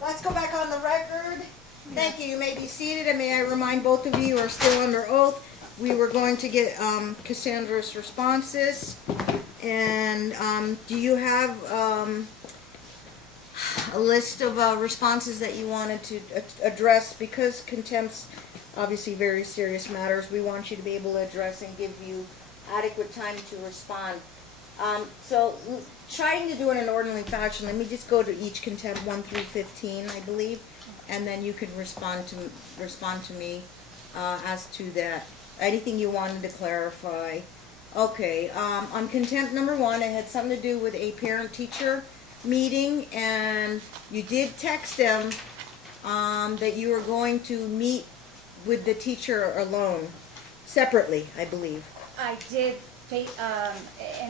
Let's go back on the record. Thank you. You may be seated, and may I remind both of you are still under oath. We were going to get Cassandra's responses. And do you have a list of responses that you wanted to address? Because contempt's obviously very serious matters, we want you to be able to address and give you adequate time to respond. So trying to do it in an orderly fashion, let me just go to each contempt 1 through 15, I believe, and then you can respond to me as to that. Anything you wanted to clarify. Okay, on contempt number 1, it had something to do with a parent-teacher meeting, and you did text them that you were going to meet with the teacher alone, separately, I believe. I did in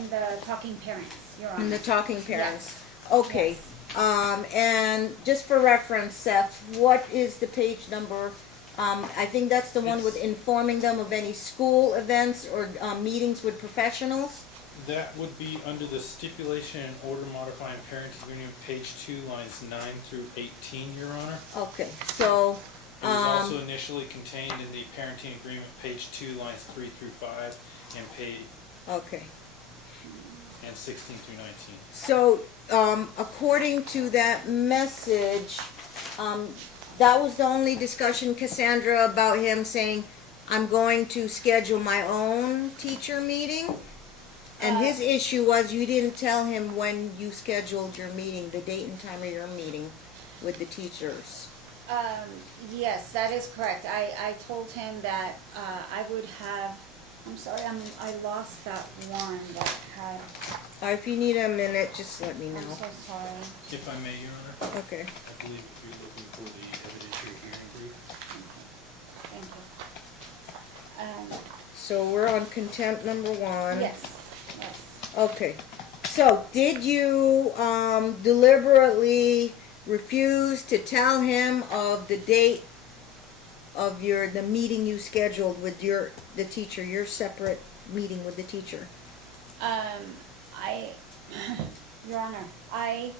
the Talking Parents, Your Honor. In the Talking Parents. Yes. Okay. Yes. And just for reference, Seth, what is the page number? I think that's the one with informing them of any school events or meetings with professionals. That would be under the stipulation and order modifying parent agreement, page 2, lines 9 through 18, Your Honor. Okay, so It was also initially contained in the parenting agreement, page 2, lines 3 through 5, and page okay. and 16 through 19. So according to that message, that was the only discussion, Cassandra, about him saying, I'm going to schedule my own teacher meeting. And his issue was you didn't tell him when you scheduled your meeting, the date and time of your meeting with the teachers. Yes, that is correct. I told him that I would have, I'm sorry, I lost that one that had, If you need a minute, just let me know. I'm so sorry. If I may, Your Honor, Okay. I believe if you're looking for the evidentiary hearing group. Thank you. So we're on contempt number 1. Yes, yes. Okay. So did you deliberately refuse to tell him of the date of the meeting you scheduled with the teacher, your separate meeting with the teacher? Your Honor, I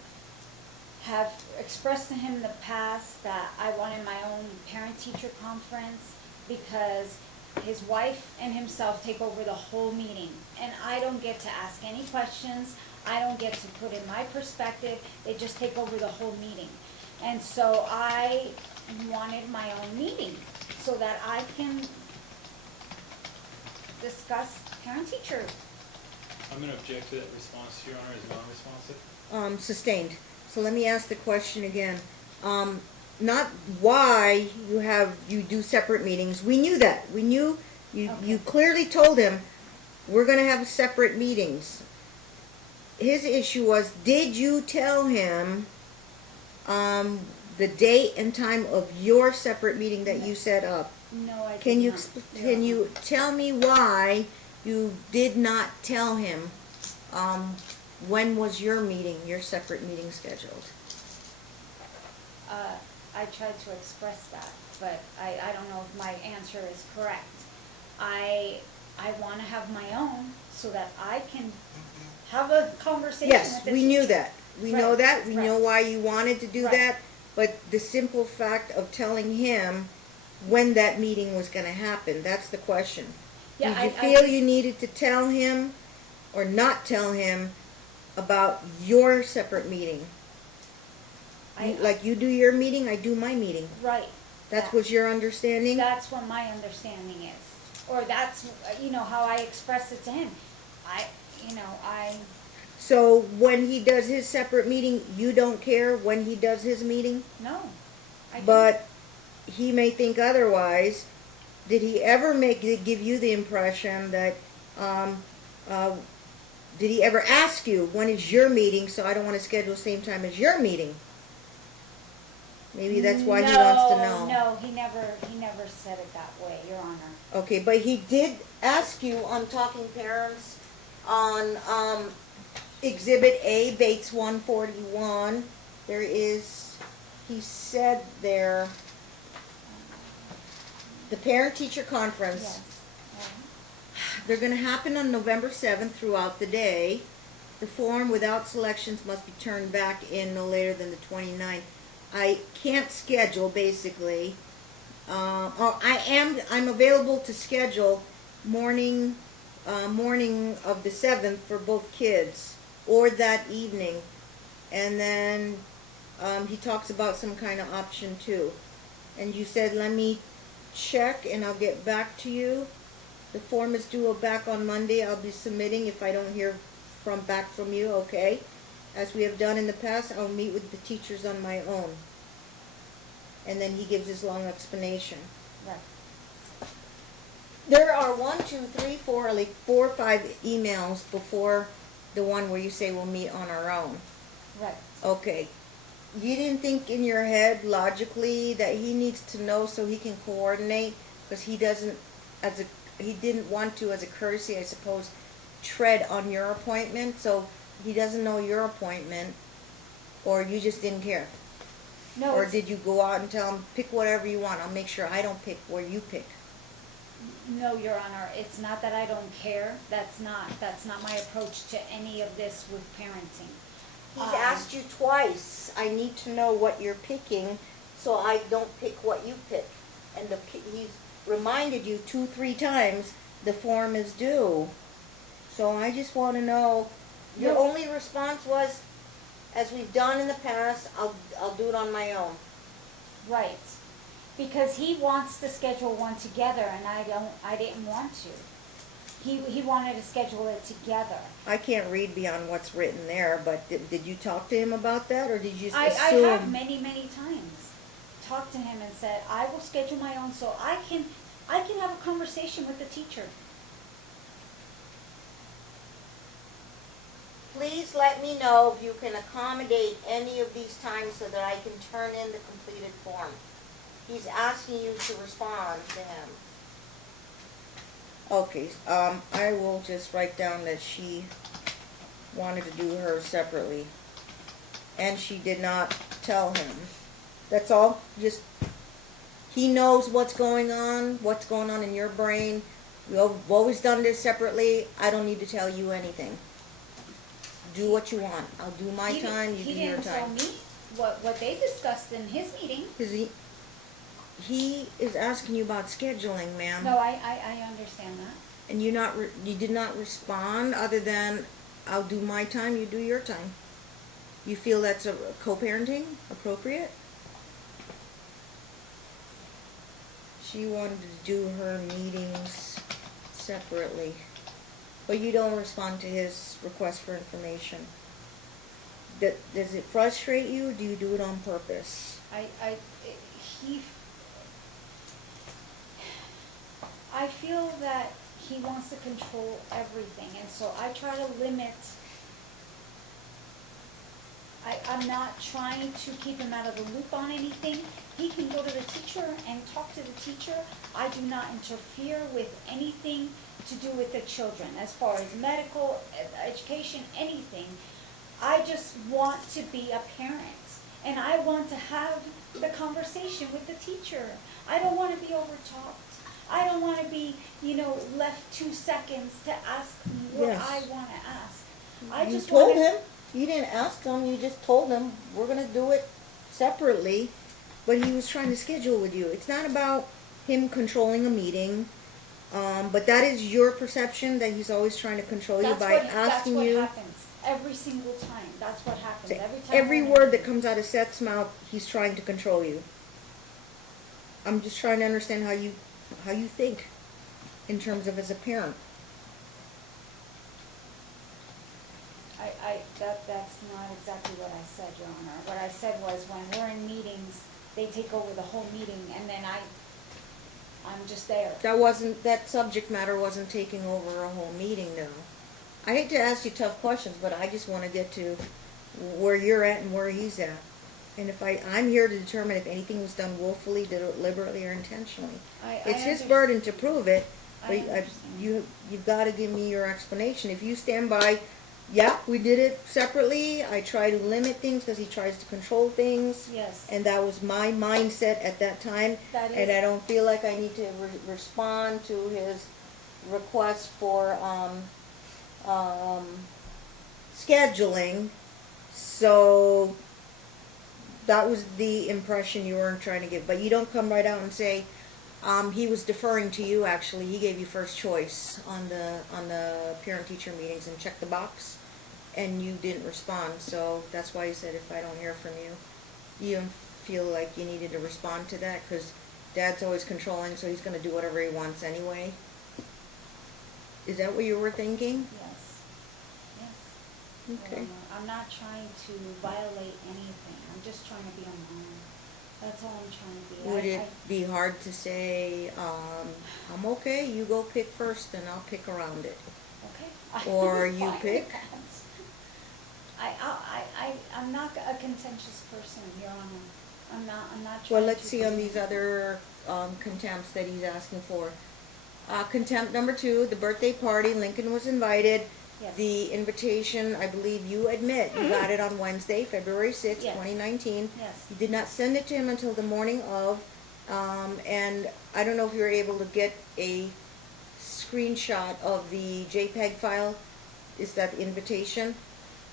have expressed to him in the past that I wanted my own parent-teacher conference because his wife and himself take over the whole meeting, and I don't get to ask any questions. I don't get to put in my perspective. They just take over the whole meeting. And so I wanted my own meeting so that I can discuss parent-teacher. I'm going to object to that response, Your Honor, as non-responsive. Sustained. So let me ask the question again. Not why you do separate meetings. We knew that. We knew you clearly told him we're going to have separate meetings. His issue was, did you tell him the date and time of your separate meeting that you set up? No, I Can did not. can you tell me why you did not tell him when was your meeting, your separate meeting scheduled? I tried to express that, but I don't know if my answer is correct. I want to have my own so that I can have a conversation Yes, with the we knew teacher. that. We know that. We know right. why you wanted to do Right. that. But the simple fact of telling him when that meeting was going to happen, that's the question. Yeah, Did you feel you needed to tell him or not tell him about your separate meeting? Like you do your meeting, I do my meeting. Right. That was your understanding? That's what my understanding is. Or that's, how I expressed it to him. So when he does his separate meeting, you don't care when he does his meeting? No. I didn't. But he may think otherwise. Did he ever give you the impression that, did he ever ask you, when is your meeting, so I don't want to schedule the same time as your meeting? Maybe that's why he wants to know. No, he never said it that way, Your Honor. Okay, but he did ask you on Talking Parents on Exhibit A, Bates 141. He said there, the parent-teacher conference. Yes. They're going to happen on November 7th throughout the day. The form without selections must be turned back in no later than the 29th. I can't schedule basically. I'm available to schedule morning of the 7th for both kids, or that evening. And then he talks about some kind of option too. And you said, let me check and I'll get back to you. The form is due back on Monday. I'll be submitting if I don't hear back from you, okay? As we have done in the past, I'll meet with the teachers on my own. And then he gives his long explanation. Right. There are 4 or 5 emails before the one where you say we'll meet on our own. Right. Okay. You didn't think in your head logically that he needs to know so he can coordinate, because he didn't want to, as a courtesy, I suppose, tread on your appointment, so he doesn't know your appointment, or you just didn't care? No. Or did you go out and tell him, pick whatever you want, I'll make sure I don't pick where you pick? No, Your Honor, it's not that I don't care. That's not my approach to any of this with parenting. He's asked you twice, I need to know what you're picking, so I don't pick what you pick. And he's reminded you 2-3 times the form is due. So I just want to know, your only response was, as we've done in the past, I'll do it on my own. Right. Because he wants to schedule one together and I didn't want to. He wanted to schedule it together. I can't read beyond what's written there, but did you talk to him about that, or did you just I assume? have many times talked to him and said, I will schedule my own so I can have a conversation with the teacher. Please let me know if you can accommodate any of these times so that I can turn in the completed form. He's asking you to respond to him. Okay, I will just write down that she wanted to do hers separately. And she did not tell him. That's all? Just, he knows what's going on in your brain. You've always done this separately. I don't need to tell you anything. Do what you want. I'll do my time, you do your time. He didn't tell me what they discussed in his meeting. Because he is asking you about scheduling, ma'am. No, I understand that. And you did not respond other than, I'll do my time, you do your time. You feel that's a co-parenting appropriate? She wanted to do her meetings separately. But you don't respond to his request for information. Does it frustrate you, or do you do it on purpose? I feel that he wants to control everything, and so I try to limit. I'm not trying to keep him out of the loop on anything. He can go to the teacher and talk to the teacher. I do not interfere with anything to do with the children, as far as medical, education, anything. I just want to be a parent, and I want to have the conversation with the teacher. I don't want to be overtalked. I don't want to be, left 2 seconds to ask what I want to ask. You told him. You didn't ask him. You just told him, we're going to do it separately. But he was trying to schedule with you. It's not about him controlling a meeting. But that is your perception, that he's always trying to control you by asking you. That's what happens every single time. That's what happens every time. Every word that comes out of Seth's mouth, he's trying to control you. I'm just trying to understand how you think in terms of as a parent. That's not exactly what I said, Your Honor. What I said was, when we're in meetings, they take over the whole meeting, and then I'm just there. That subject matter wasn't taking over a whole meeting, though. I hate to ask you tough questions, but I just want to get to where you're at and where he's at. And I'm here to determine if anything was done willfully, deliberately, or intentionally. It's his burden to prove it, but you've got to give me your explanation. If you stand by, yeah, we did it separately. I try to limit things because he tries to control things. Yes. And that was my mindset at that time. And I don't feel like I need to respond to his request for scheduling. So that was the impression you weren't trying to give, but you don't come right out and say, he was deferring to you, actually, he gave you first choice on the parent-teacher meetings and checked the box, and you didn't respond, so that's why he said if I don't hear from you. You don't feel like you needed to respond to that, cause Dad's always controlling, so he's gonna do whatever he wants anyway? Is that what you were thinking? Yes, yes. Okay. I'm not trying to violate anything, I'm just trying to be a mom. That's all I'm trying to be. Would it be hard to say, I'm okay, you go pick first and I'll pick around it? Okay. Or I'm you fine with pick? that. I'm not a contentious person, Your Honor. I'm not trying Well, to. let's see on be- these other, contempts that he's asking for. Contempt number 2, the birthday party, Lincoln was invited. Yes. The invitation, I believe you admit, you got it on Wednesday, February 6, Yes. 2019. Yes. You did not send it to him until the morning of, and I don't know if you were able to get a screenshot of the JPEG file. Is that the invitation?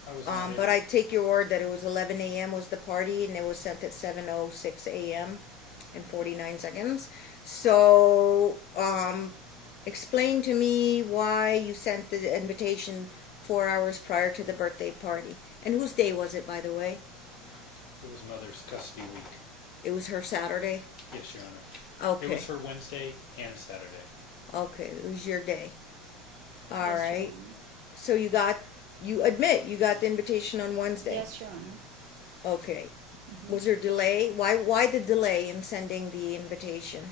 I was not But I able- take your word that it was 11 a.m. was the party, and it was sent at 7:06 a.m. and 49 seconds. So, explain to me why you sent the invitation 4 hours prior to the birthday party. And whose day was it, by the way? It was Mother's Custody Week. It was her Saturday? Yes, Your Honor. Okay. It was her Wednesday and Saturday. Okay, it was your day. All Yes, Your right. Honor. So you admit you got the invitation on Wednesday? Yes, Your Honor. Okay. Was there delay? Why the delay in sending the invitation?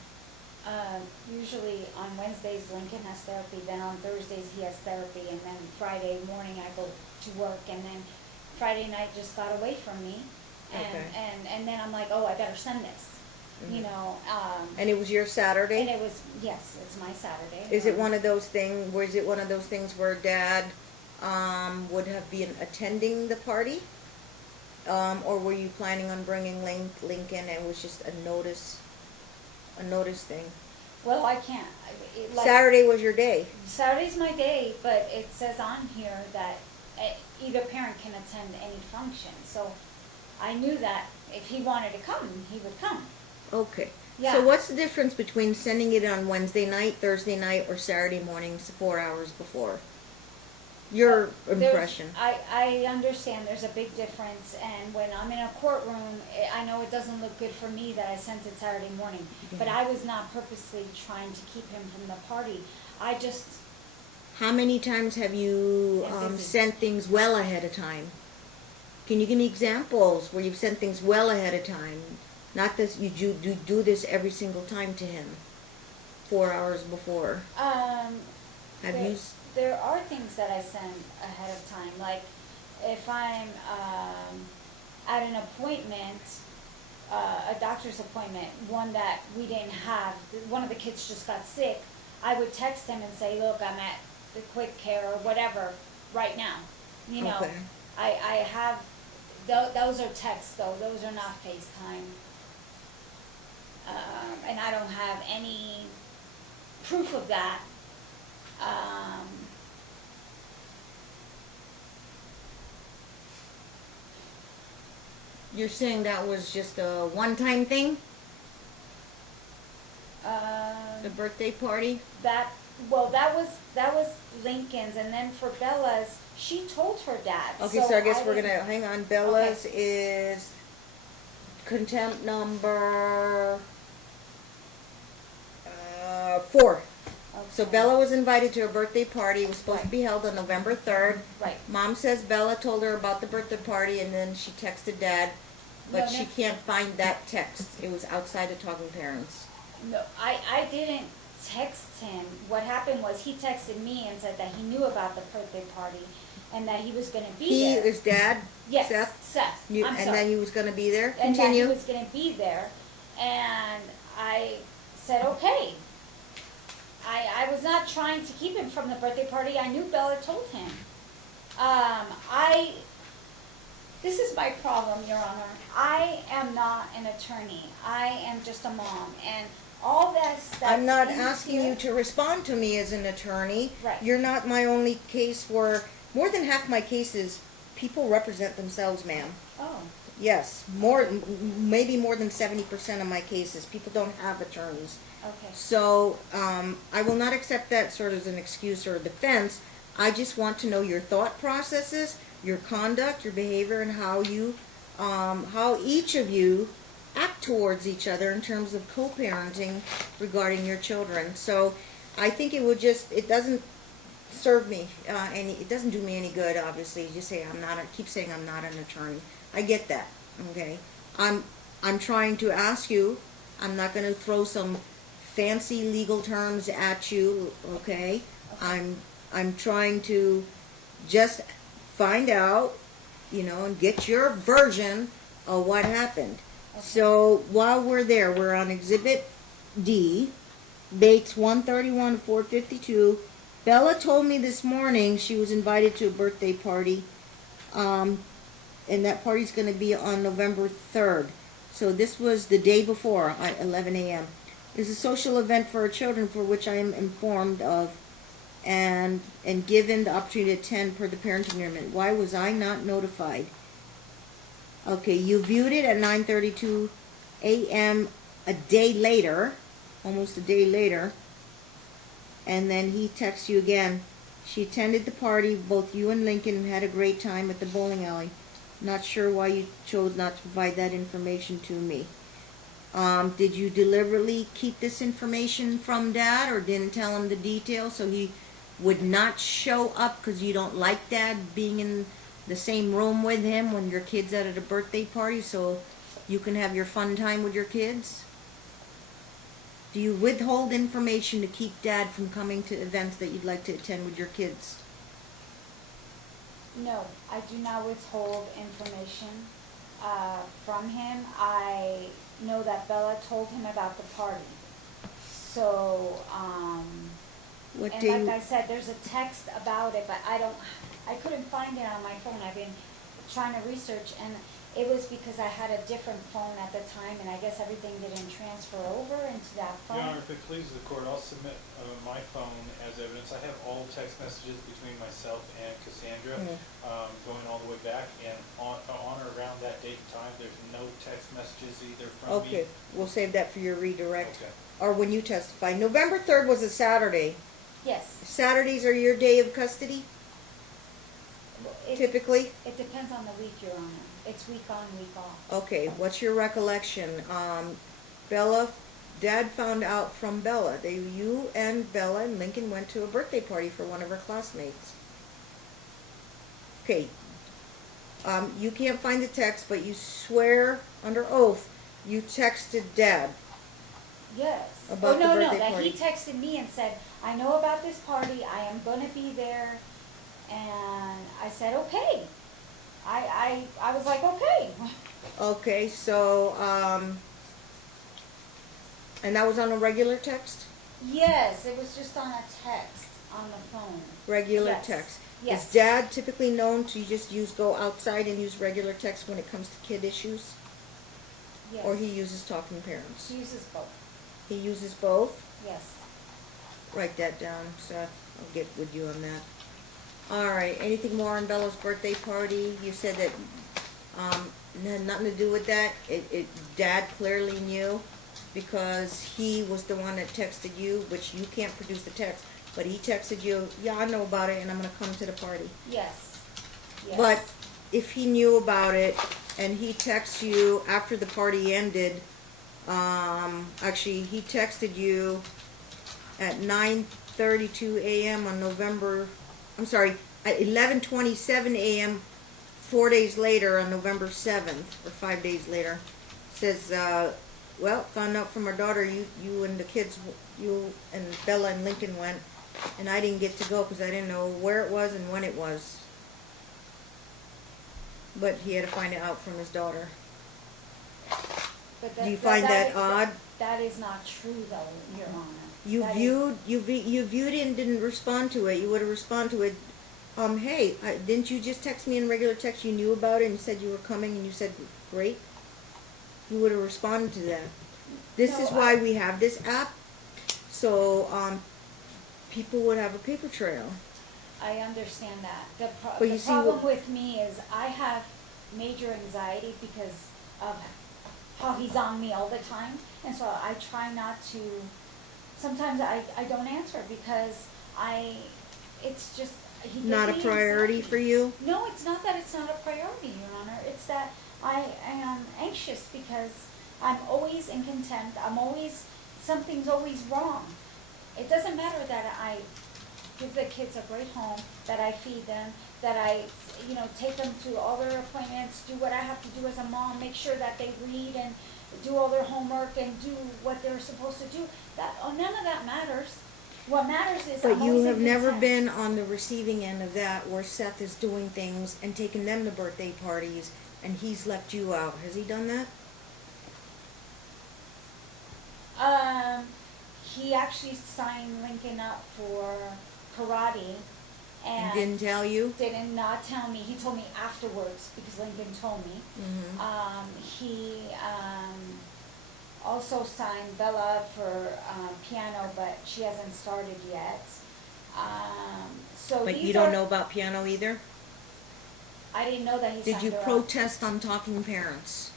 Usually on Wednesdays Lincoln has therapy, then on Thursdays he has therapy, and then Friday morning I go to work, and then Friday night just got away from me. And, Okay. and then I'm like, oh, I better send this, you Mhm. know, And it was your and Saturday? it was, yes, it's my Saturday. Is it one of those things, was it one of those things where Dad, would have been attending the party? Or were you planning on bringing Lincoln and it was just a notice thing? Well, I can't, like. Saturday was your day? Saturday's my day, but it says on here that either parent can attend any function, so I knew that if he wanted to come, he would come. Okay. Yeah. So what's the difference between sending it on Wednesday night, Thursday night, or Saturday mornings 4 hours before? Your impression? I understand there's a big difference, and when I'm in a courtroom, I know it doesn't look good for me that I sent it Saturday morning, but I was not purposely trying to keep him from the party. I just, How many times have you Yeah, busy. sent things well ahead of time? Can you give me examples where you've sent things well ahead of time? Not this, you do this every single time to him, 4 hours before. Have there, you? there are things that I send ahead of time, like if I'm at an appointment, a doctor's appointment, one that we didn't have, one of the kids just got sick, I would text him and say, look, I'm at the quick care or whatever right now. You know, Okay. I have, those are texts though, those are not FaceTime. And I don't have any proof of that. You're saying that was just a one-time thing, the birthday party? That was Lincoln's, and then for Bella's, she told her dad. Okay, so I guess we're didn't- gonna, hang on, Bella's is contempt number 4. So Okay. Bella was invited to a birthday party. It was supposed to Right. be held on November 3rd. Right. Mom says Bella told her about the birthday party and then she texted Dad, but No, she no. can't find that text. It was outside of Talking Parents. No, I didn't text him. What happened was he texted me and said that he knew about the birthday party and that he was gonna be He there. is Dad? Yes, Seth? Seth. You, I'm and sorry. then he was gonna be there? And that he Continue. was gonna be there, and I said, okay. I was not trying to keep him from the birthday party, I knew Bella told him. This is my problem, Your Honor. I am not an attorney, I am just a mom, and all that's I'm not in asking here- you to respond to me as an attorney. Right. You're not my only case where, more than half my cases, people represent themselves, ma'am. Oh, Yes, maybe more than 70% of my cases, people don't have attorneys. Okay. So, I will not accept that sort of as an excuse or a defense. I just want to know your thought processes, your conduct, your behavior, and how each of you act towards each other in terms of co-parenting regarding your children. So, I think it doesn't serve me, it doesn't do me any good, obviously. You just say keep saying I'm not an attorney. I get that, okay? I'm trying to ask you, I'm not gonna throw some fancy legal terms at you, okay? I'm trying to just find out, and get your version of what happened. Okay. So while we're there, we're on Exhibit D, Bates 131 452. Bella told me this morning she was invited to a birthday party, and that party's going to be on November 3rd. So this was the day before at 11 a.m. It's a social event for our children for which I am informed of and given the opportunity to attend per the parenting agreement. Why was I not notified? Okay, you viewed it at 9:32 a.m. a day later, almost a day later, and then he texts you again. She attended the party, both you and Lincoln had a great time at the bowling alley. Not sure why you chose not to provide that information to me. Did you deliberately keep this information from Dad or didn't tell him the details so he would not show up because you don't like Dad being in the same room with him when your kid's at a birthday party so you can have your fun time with your kids? Do you withhold information to keep Dad from coming to events that you'd like to attend with your kids? No, I do not withhold information from him. I know that Bella told him about the party. So, What and day? like I said, there's a text about it, but I couldn't find it on my phone. I've been trying to research, and it was because I had a different phone at the time, and I guess everything didn't transfer over into that phone. Your Honor, if it pleases the court, I'll submit my phone as evidence. I have all text messages between myself and Cassandra, going all the way back, and on or around that date and time, there's no text messages either from me. Okay, we'll save that for your redirect. Okay. Or when you testify. November 3rd was a Saturday. Yes. Saturdays are your day of custody, typically? It depends on the week, Your Honor. It's week on, week off. Okay, what's your recollection? Dad found out from Bella. You and Bella and Lincoln went to a birthday party for one of her classmates. Okay, you can't find the text, but you swear under oath you texted Dad. Yes. About the birthday that party. he texted me and said, I know about this party, I am gonna be there, and I said, okay. I was like, okay. Okay, so, and that was on a regular text? Yes, it was just on a text on the phone. Regular Yes. text. Yes. Is Dad typically known to just go outside and use regular text when it comes to kid issues? Yes. Or he uses talking parents? He uses both. He uses both? Yes. Write that down, Seth. I'll get with you on that. Alright, anything more on Bella's birthday party? You said that, it had nothing to do with that. Dad clearly knew because he was the one that texted you, which you can't produce the text, but he texted you, yeah, I know about it and I'm gonna come to the party. Yes. Yes. But if he knew about it and he texted you after the party ended, actually he texted you at 9:32 a.m. on at 11:27 a.m. 4 days later on November 7th, or 5 days later, says, well, found out from our daughter you and the kids, you and Bella and Lincoln went, and I didn't get to go because I didn't know where it was and when it was. But he had to find it out from his daughter. But Do you find that odd? That is not true, though, Your Honor. You That viewed it and didn't respond to it. You would have responded to it. Hey, didn't you just text me in regular text? You knew about it and said you were coming, and you said great. You would have responded to that. This is why we have this app, so people would have a paper trail. I understand that. But you The see problem what- with me is I have major anxiety because of how he's on me all the time. And so I try not to, sometimes I don't answer because it's just, he gives Not a me priority anxiety. for you? No, it's not that it's not a priority, Your Honor. It's that I am anxious because I'm always in contempt. Something's always wrong. It doesn't matter that I give the kids a great home, that I feed them, that I, take them to all their appointments, do what I have to do as a mom, make sure that they read and do all their homework and do what they're supposed to do. None of that matters. What matters is But I'm you always have in never contempt. been on the receiving end of that where Seth is doing things and taking them to birthday parties and he's left you out. Has he done that? He actually signed Lincoln up for karate And and didn't tell you? did not tell me. He told me afterwards because Lincoln told me. Mm-hmm. He also signed Bella for piano, but she hasn't started yet. So But these you don't are- know about piano either? I didn't know that he Did signed you her up. protest on talking parents?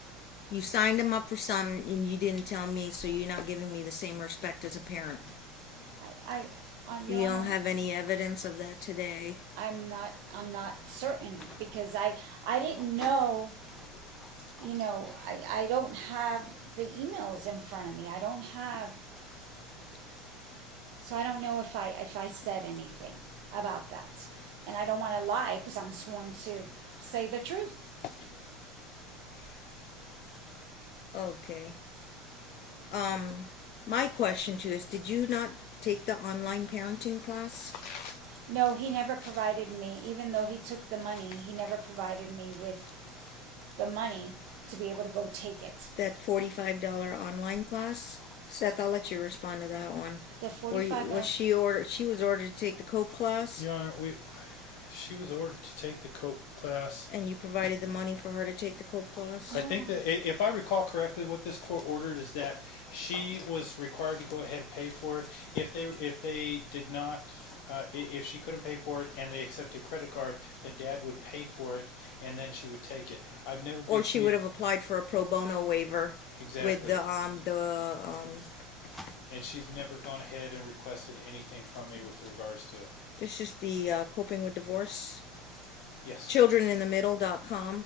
You signed him up for some and you didn't tell me, so you're not giving me the same respect as a parent. You don't have any evidence of that today. I'm not certain because I didn't know, I don't have the emails in front of me. I don't have, so I don't know if I said anything about that. And I don't wanna lie because I'm sworn to say the truth. Okay. My question to you is, did you not take the online parenting class? No, he never provided me, even though he took the money, he never provided me with the money to be able to go take it. That $45 online class? Seth, I'll let you respond to that one. The $45. Was she was ordered to take the Coke class? Your Honor, she was ordered to take the Coke class. And you provided the money for her to take the Coke class? I think that, if I recall correctly, what this court ordered is that she was required to go ahead and pay for it. If they did not, if she couldn't pay for it and they accepted credit card, the dad would pay for it and then she would take it. I've never. Or she would have applied for a pro bono waiver Exactly. with And she's never gone ahead and requested anything from me with regards to it. this is the Coping with Divorce, Yes. childreninthemiddle.com.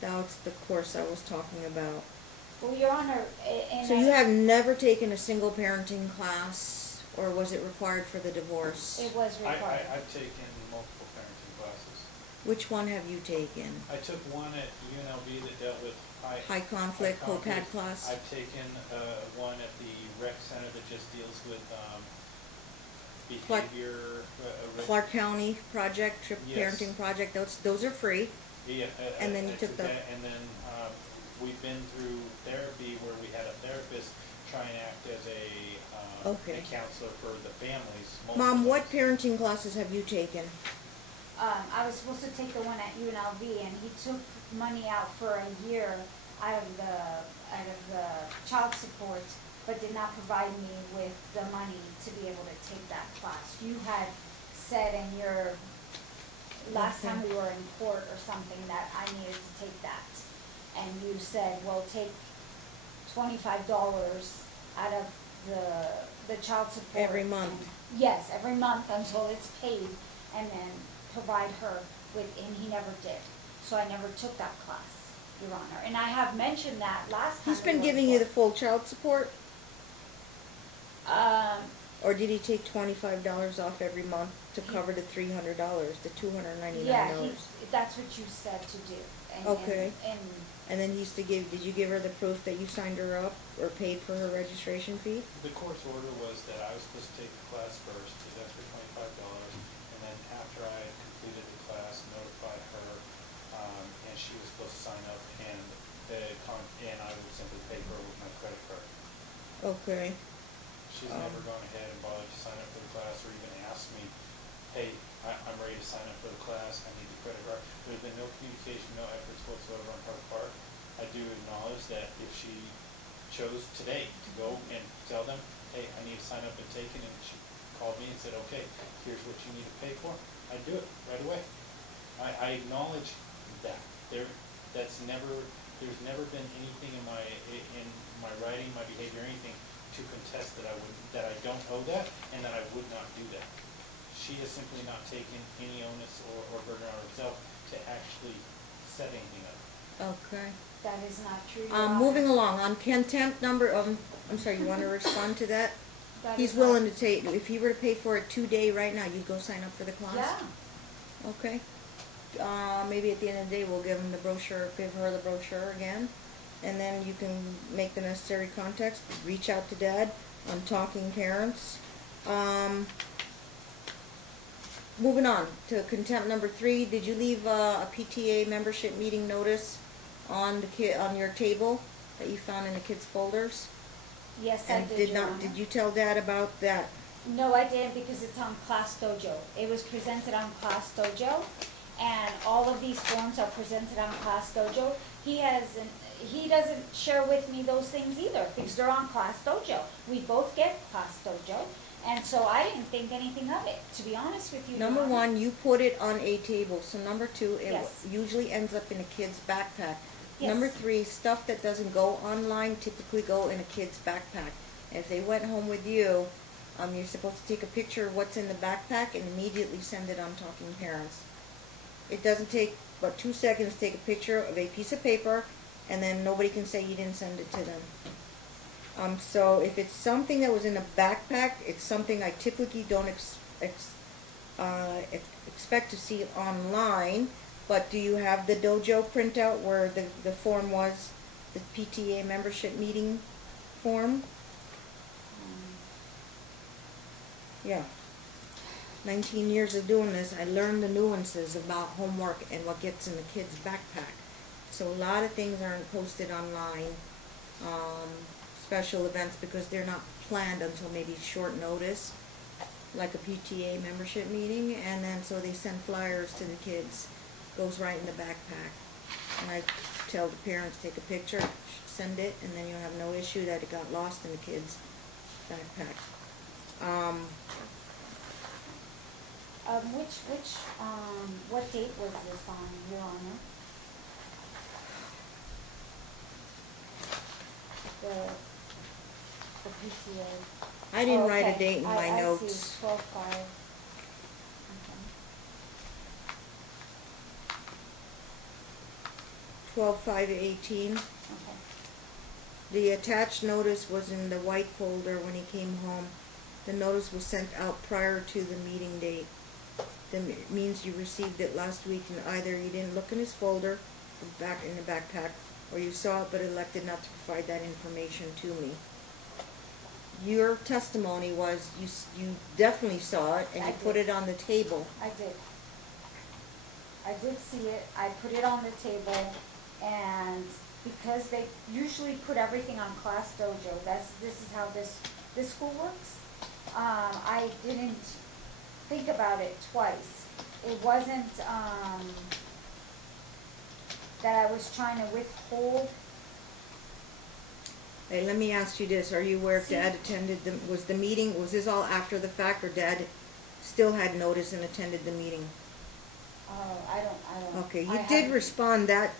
That's the course I was talking about. Well, Your Honor, and So you have never taken a single parenting class, or was it required for the divorce? it was required. I've taken multiple parenting classes. Which one have you taken? I took one at UNLV that dealt with High conflict conflict. COPAD class? I've taken one at the rec center that just deals with Clark- behavior. Clark County project, trip Yes. parenting project, those are free. Yeah, And then you I took the- that, and then we've been through therapy where we had a therapist try and act as Okay. a counselor for the families. Mom, multiple what times. parenting classes have you taken? I was supposed to take the one at UNLV, and he took money out for a year out of the child support, but did not provide me with the money to be able to take that class. You had said in your last time we were in court or something that I needed to take that, and you said, well, take $25 out of the child support. Every month. Yes, every month until it's paid, and then provide her with, and he never did. So I never took that class, Your Honor. And I have mentioned that last time. He's been giving you the full child support, Um, or did he take $25 off every month to cover the $300, the $299? yeah, that's what you said to do. And- Okay. And And then he used to did you give her the proof that you signed her up or paid for her registration fee? The court's order was that I was supposed to take the class first, do that for $25, and then after I had completed the class, notified her, and she was supposed to sign up, and I would simply pay for it with my credit card. Okay. She's never gone ahead and bothered to sign up for the class or even asked me, hey, I'm ready to sign up for the class, I need the credit card. There's been no communication, no efforts whatsoever on her part. I do acknowledge that if she chose today to go and tell them, hey, I need to sign up and take it, and she called me and said, okay, here's what you need to pay for, I'd do it right away. I acknowledge that. There's never been anything in my writing, my behavior, anything to contest that I don't owe that, and that I would not do that. She has simply not taken any onus or burden on herself to actually set anything up. Okay. That is not true, Your Honor. Moving along, on contempt number, I'm sorry, you wanna respond to that? That He's is not- willing to take, if he were to pay for it 2-day right now, you'd go sign up for the class? Yeah. Okay. Maybe at the end of the day, we'll give him the brochure, give her the brochure again, and then you can make the necessary contacts, reach out to Dad on Talking Parents. Moving on to contempt number 3, did you leave a PTA membership meeting notice on on your table that you found in the kids' folders? Yes, I And did, Your Honor. did you tell Dad about that? No, I didn't, because it's on Class Dojo. It was presented on Class Dojo, and all of these forms are presented on Class Dojo. He doesn't share with me those things either, because they're on Class Dojo. We both get Class Dojo, and so I didn't think anything of it, to be honest with you, Your Number Honor. 1, you put it on a table, so number 2, it Yes. usually ends up in a kid's backpack. Yes. Number 3, stuff that doesn't go online typically go in a kid's backpack. If they went home with you, you're supposed to take a picture of what's in the backpack and immediately send it on Talking Parents. It doesn't take but 2 seconds to take a picture of a piece of paper, and then nobody can say you didn't send it to them. So if it's something that was in a backpack, it's something I typically don't expect to see online. But do you have the dojo printout where the form was, the PTA membership meeting form? Yeah. 19 years of doing this, I learned the nuances about homework and what gets in the kid's backpack. So a lot of things aren't posted online, special events, because they're not planned until maybe short notice, like a PTA membership meeting, and then so they send flyers to the kids. Goes right in the backpack. And I tell the parents, take a picture, send it, and then you'll have no issue that it got lost in the kid's backpack. What date was this on, Your Honor? The PTA. I didn't Oh, write a okay. date in my I notes. see, 12/5. Okay. 12/5/18. Okay. The attached notice was in the white folder when he came home. The notice was sent out prior to the meeting date. That means you received it last week, and either you didn't look in his folder, back in the backpack, or you saw it but elected not to provide that information to me. Your testimony was you definitely saw it, and I you put did. it on the table. I did see it, I put it on the table, and because they usually put everything on Class Dojo, this is how this school works. I didn't think about it twice. It wasn't, that I was trying to withhold. Hey, let me ask you this, are you aware if See- Dad attended was this all after the fact, or Dad still had notice and attended the meeting? I don't. Okay, I you did haven't- respond that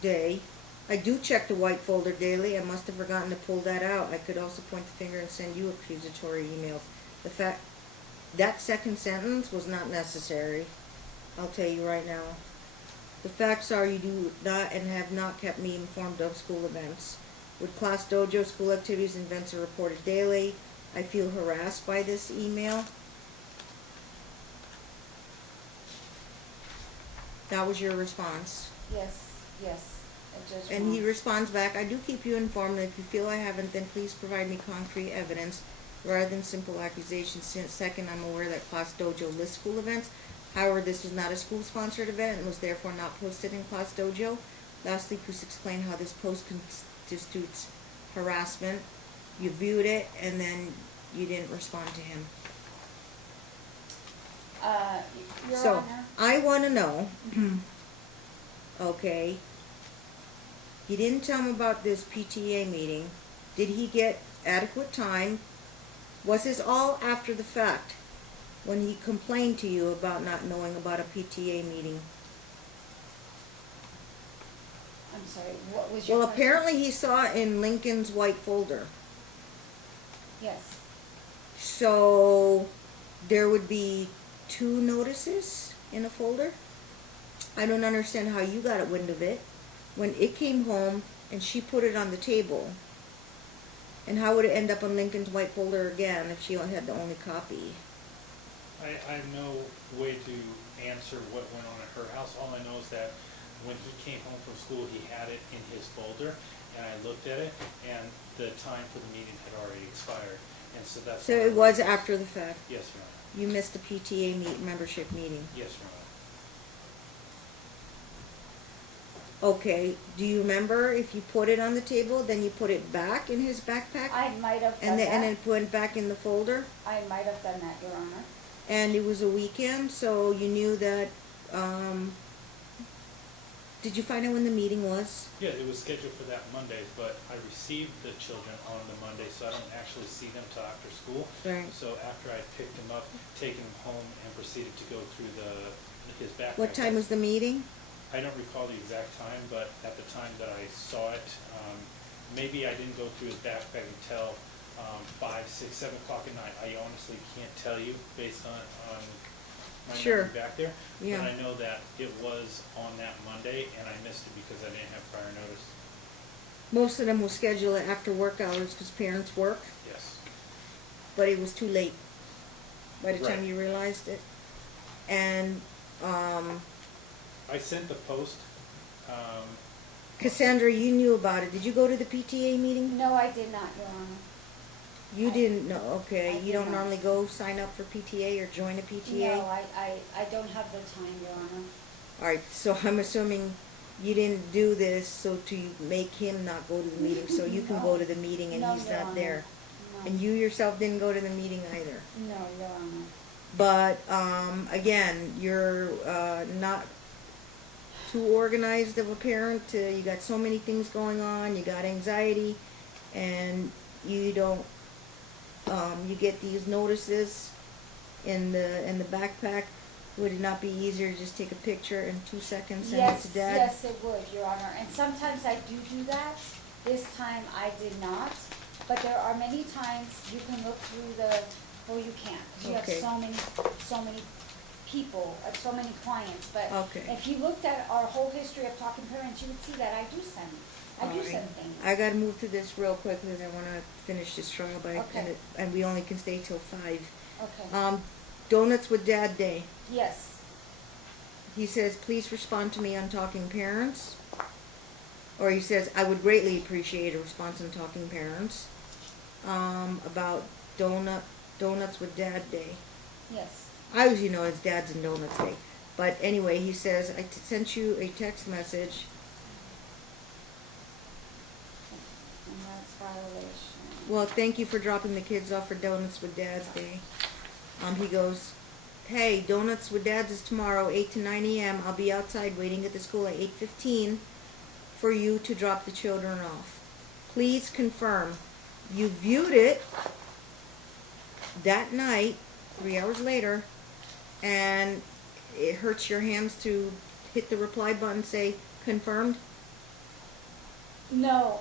day. I do check the white folder daily. I must have forgotten to pull that out. I could also point the finger and send you accusatory emails. The fact that second sentence was not necessary. I'll tell you right now. The facts are you do not and have not kept me informed of school events. With Class Dojo, school activities and events are reported daily. I feel harassed by this email. That was your response. Yes. I just And he want- responds back, I do keep you informed, and if you feel I haven't, then please provide me concrete evidence rather than simple accusations. Second, I'm aware that Class Dojo lists school events. However, this was not a school-sponsored event and was therefore not posted in Class Dojo. Lastly, please explain how this post constitutes harassment. You viewed it, and then you didn't respond to him. Your So, Honor, I want to know, okay, you didn't tell him about this PTA meeting. Did he get adequate time? Was this all after the fact, when he complained to you about not knowing about a PTA meeting? I'm sorry, what was your Well, question? apparently he saw it in Lincoln's white folder. Yes. So there would be 2 notices in a folder. I don't understand how you got a wind of it when it came home and she put it on the table. And how would it end up on Lincoln's white folder again if she only had the only copy? I have no way to answer what went on at her house. All I know is that when he came home from school, he had it in his folder, and I looked at it, and the time for the meeting had already expired, and so that's. So it was after the fact. Yes, Your Honor. You missed the PTA membership meeting. Yes, Your Honor. Okay, do you remember if you put it on the table, then you put it back in his backpack? I might have done And that. then it went back in the folder? I might have done that, Your Honor. And it was a weekend, so you knew that, did you find out when the meeting was? Yeah, it was scheduled for that Monday, but I received the children on the Monday, so I don't actually see them till after school. Right. So after I picked them up, taken them home, and proceeded to go through his backpack. What time was the meeting? I don't recall the exact time, but at the time that I saw it, maybe I didn't go through his backpack until 5, 6, 7 o'clock at night. I honestly can't tell you based on my Sure. memory back there. Yeah. But I know that it was on that Monday, and I missed it because I didn't have prior notice. Most of them will schedule it after work hours because parents work, Yes. but it was too late by the time Right. you realized it. And, I sent the post. Cassandra, you knew about it. Did you go to the PTA meeting? No, I did not, Your Honor. You I- didn't know, okay. I You did don't not. normally go sign up for PTA or join a PTA? No, I don't have the time, Your Honor. Alright, so I'm assuming you didn't do this so to make him not go to the meeting, so you can No. go to the meeting and No, he's Your not Honor. there. No. And you yourself didn't go to the meeting either. No, Your Honor. But, again, you're, not too organized of a parent, you got so many things going on, you got anxiety, and you don't, you get these notices in the backpack. Would it not be easier to just take a picture in 2 seconds, send it to Dad? Yes, it would, Your Honor. And sometimes I do that. This time I did not. But there are many times you can look through well, you can't. 'Cause you Okay. have so many people, so many clients. But Okay. if you looked at our whole history of Talking Parents, you would see that I do send Alright. things. I gotta move to this real quick because I wanna finish this trial by, Okay. and we only can stay till 5. Okay. Donuts with Dad Day. Yes. He says, please respond to me on Talking Parents. Or he says, I would greatly appreciate a response on Talking Parents. About Donuts with Dad Day. Yes. I usually know it's Dads and Donuts Day. But anyway, he says, I sent you a text message. And that's violation. Well, thank you for dropping the kids off for Donuts with Dad's Day. He goes, hey, Donuts with Dad's is tomorrow, 8 to 9 a.m. I'll be outside waiting at the school at 8:15 for you to drop the children off. Please confirm. You viewed it that night, 3 hours later, and it hurts your hands to hit the reply button, say, confirmed. No,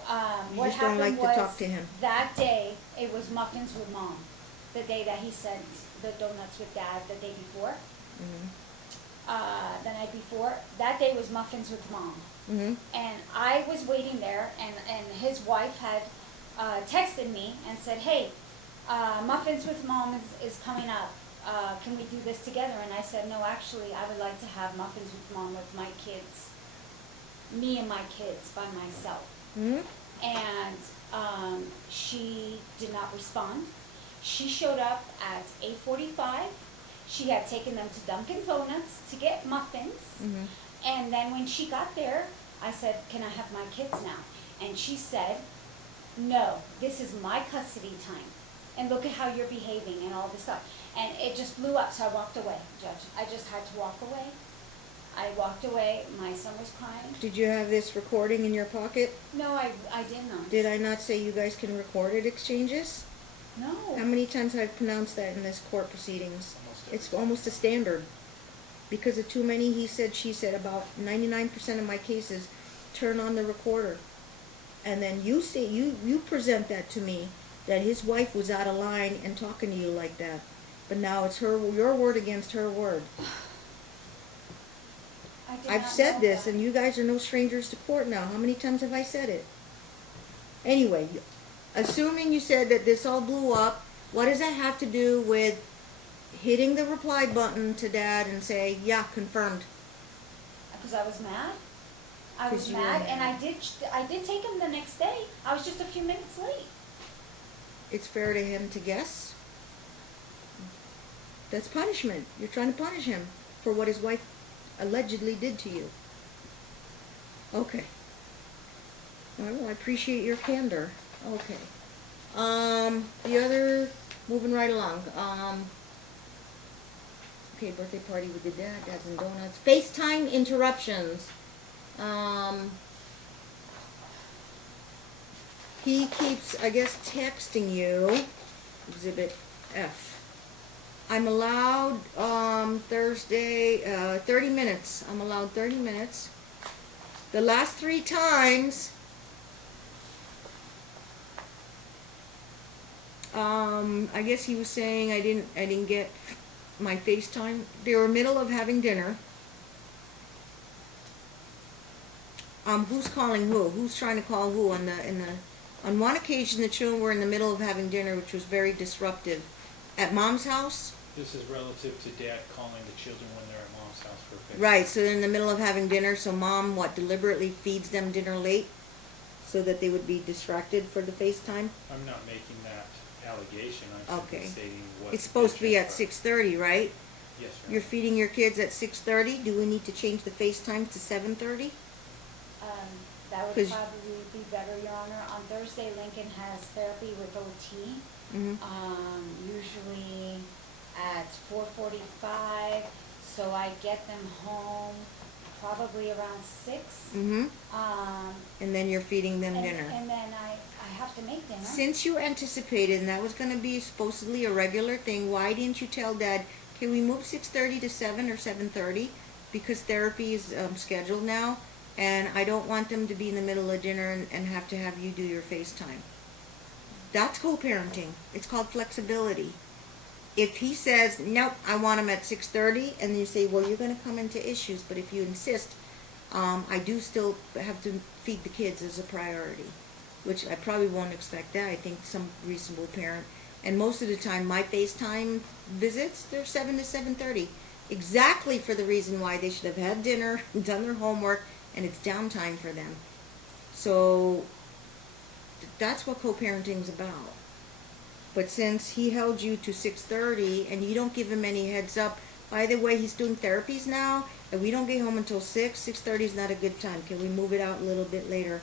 You what just don't happened like to was talk to him. that day it was muffins with Mom. The day that he sent the donuts with Dad, the day before. The night before, that day was muffins with Mom. Mm-hmm. And I was waiting there, and his wife had texted me and said, hey, muffins with Mom is coming up. Can we do this together? And I said, no, actually, I would like to have muffins with Mom with my kids, me and my kids by myself. Mm-hmm. And she did not respond. She showed up at 8:45. She had taken them to Dunkin' Donuts to get muffins. Mm-hmm. And then when she got there, I said, can I have my kids now? And she said, no, this is my custody time. And look at how you're behaving and all this stuff. And it just blew up, so I walked away, Judge. I just had to walk away. I walked away. My son was crying. Did you have this recording in your pocket? No, I did not. Did I not say you guys can record it exchanges? No. How many times have I pronounced that in this court proceedings? Almost It's almost a standard. Because of too many he said, she said, about 99% of my cases, turn on the recorder. And then you say, you present that to me, that his wife was out of line and talking to you like that. But now it's your word against her word. I did I've not said know this, that. and you guys are no strangers to court now. How many times have I said it? Anyway, assuming you said that this all blew up, what does that have to do with hitting the reply button to Dad and say, yeah, confirmed? Because I was mad. I 'Cause was you were mad, and mad. I did take him the next day. I was just a few minutes late. It's fair to him to guess. That's punishment. You're trying to punish him for what his wife allegedly did to you. Okay. Well, I appreciate your candor. Okay. The other, moving right along. Okay, birthday party with the dad, dads and donuts. FaceTime interruptions. He keeps, I guess, texting you. Exhibit F. I'm allowed, Thursday, 30 minutes. I'm allowed 30 minutes. The last 3 times, I guess he was saying I didn't get my FaceTime. They were middle of having dinner. Who's calling who? Who's trying to call who on one occasion the children were in the middle of having dinner, which was very disruptive. At Mom's house? This is relative to Dad calling the children when they're at Mom's house for a FaceTime. Right, so they're in the middle of having dinner, so Mom, deliberately feeds them dinner late so that they would be distracted for the FaceTime? I'm not making that allegation, I'm simply Okay. stating what. It's supposed to be at transpired. 6:30, right? Yes, Your You're Honor. feeding your kids at 6:30? Do we need to change the FaceTime to 7:30? That would 'Cause- probably be better, Your Honor. On Thursday, Lincoln has therapy with OT. Mm-hmm. Usually at 4:45, so I get them home probably around 6. Mm-hmm. Um, And then you're feeding them and, dinner. and then I have to make dinner. Since you anticipated, and that was going to be supposedly a regular thing, why didn't you tell Dad, can we move 6:30 to 7 or 7:30? Because therapy is scheduled now, and I don't want them to be in the middle of dinner and have to have you do your FaceTime. That's co-parenting. It's called flexibility. If he says, nope, I want him at 6:30, and then you say, well, you're going to come into issues, but if you insist, I do still have to feed the kids as a priority, which I probably won't expect that. I think some reasonable parent. And most of the time, my FaceTime visits, they're 7 to 7:30. Exactly for the reason why they should have had dinner, done their homework, and it's downtime for them. So that's what co-parenting's about. But since he held you to 6:30 and you don't give him any heads up, by the way, he's doing therapies now, and we don't get home until 6:30 is not a good time. Can we move it out a little bit later?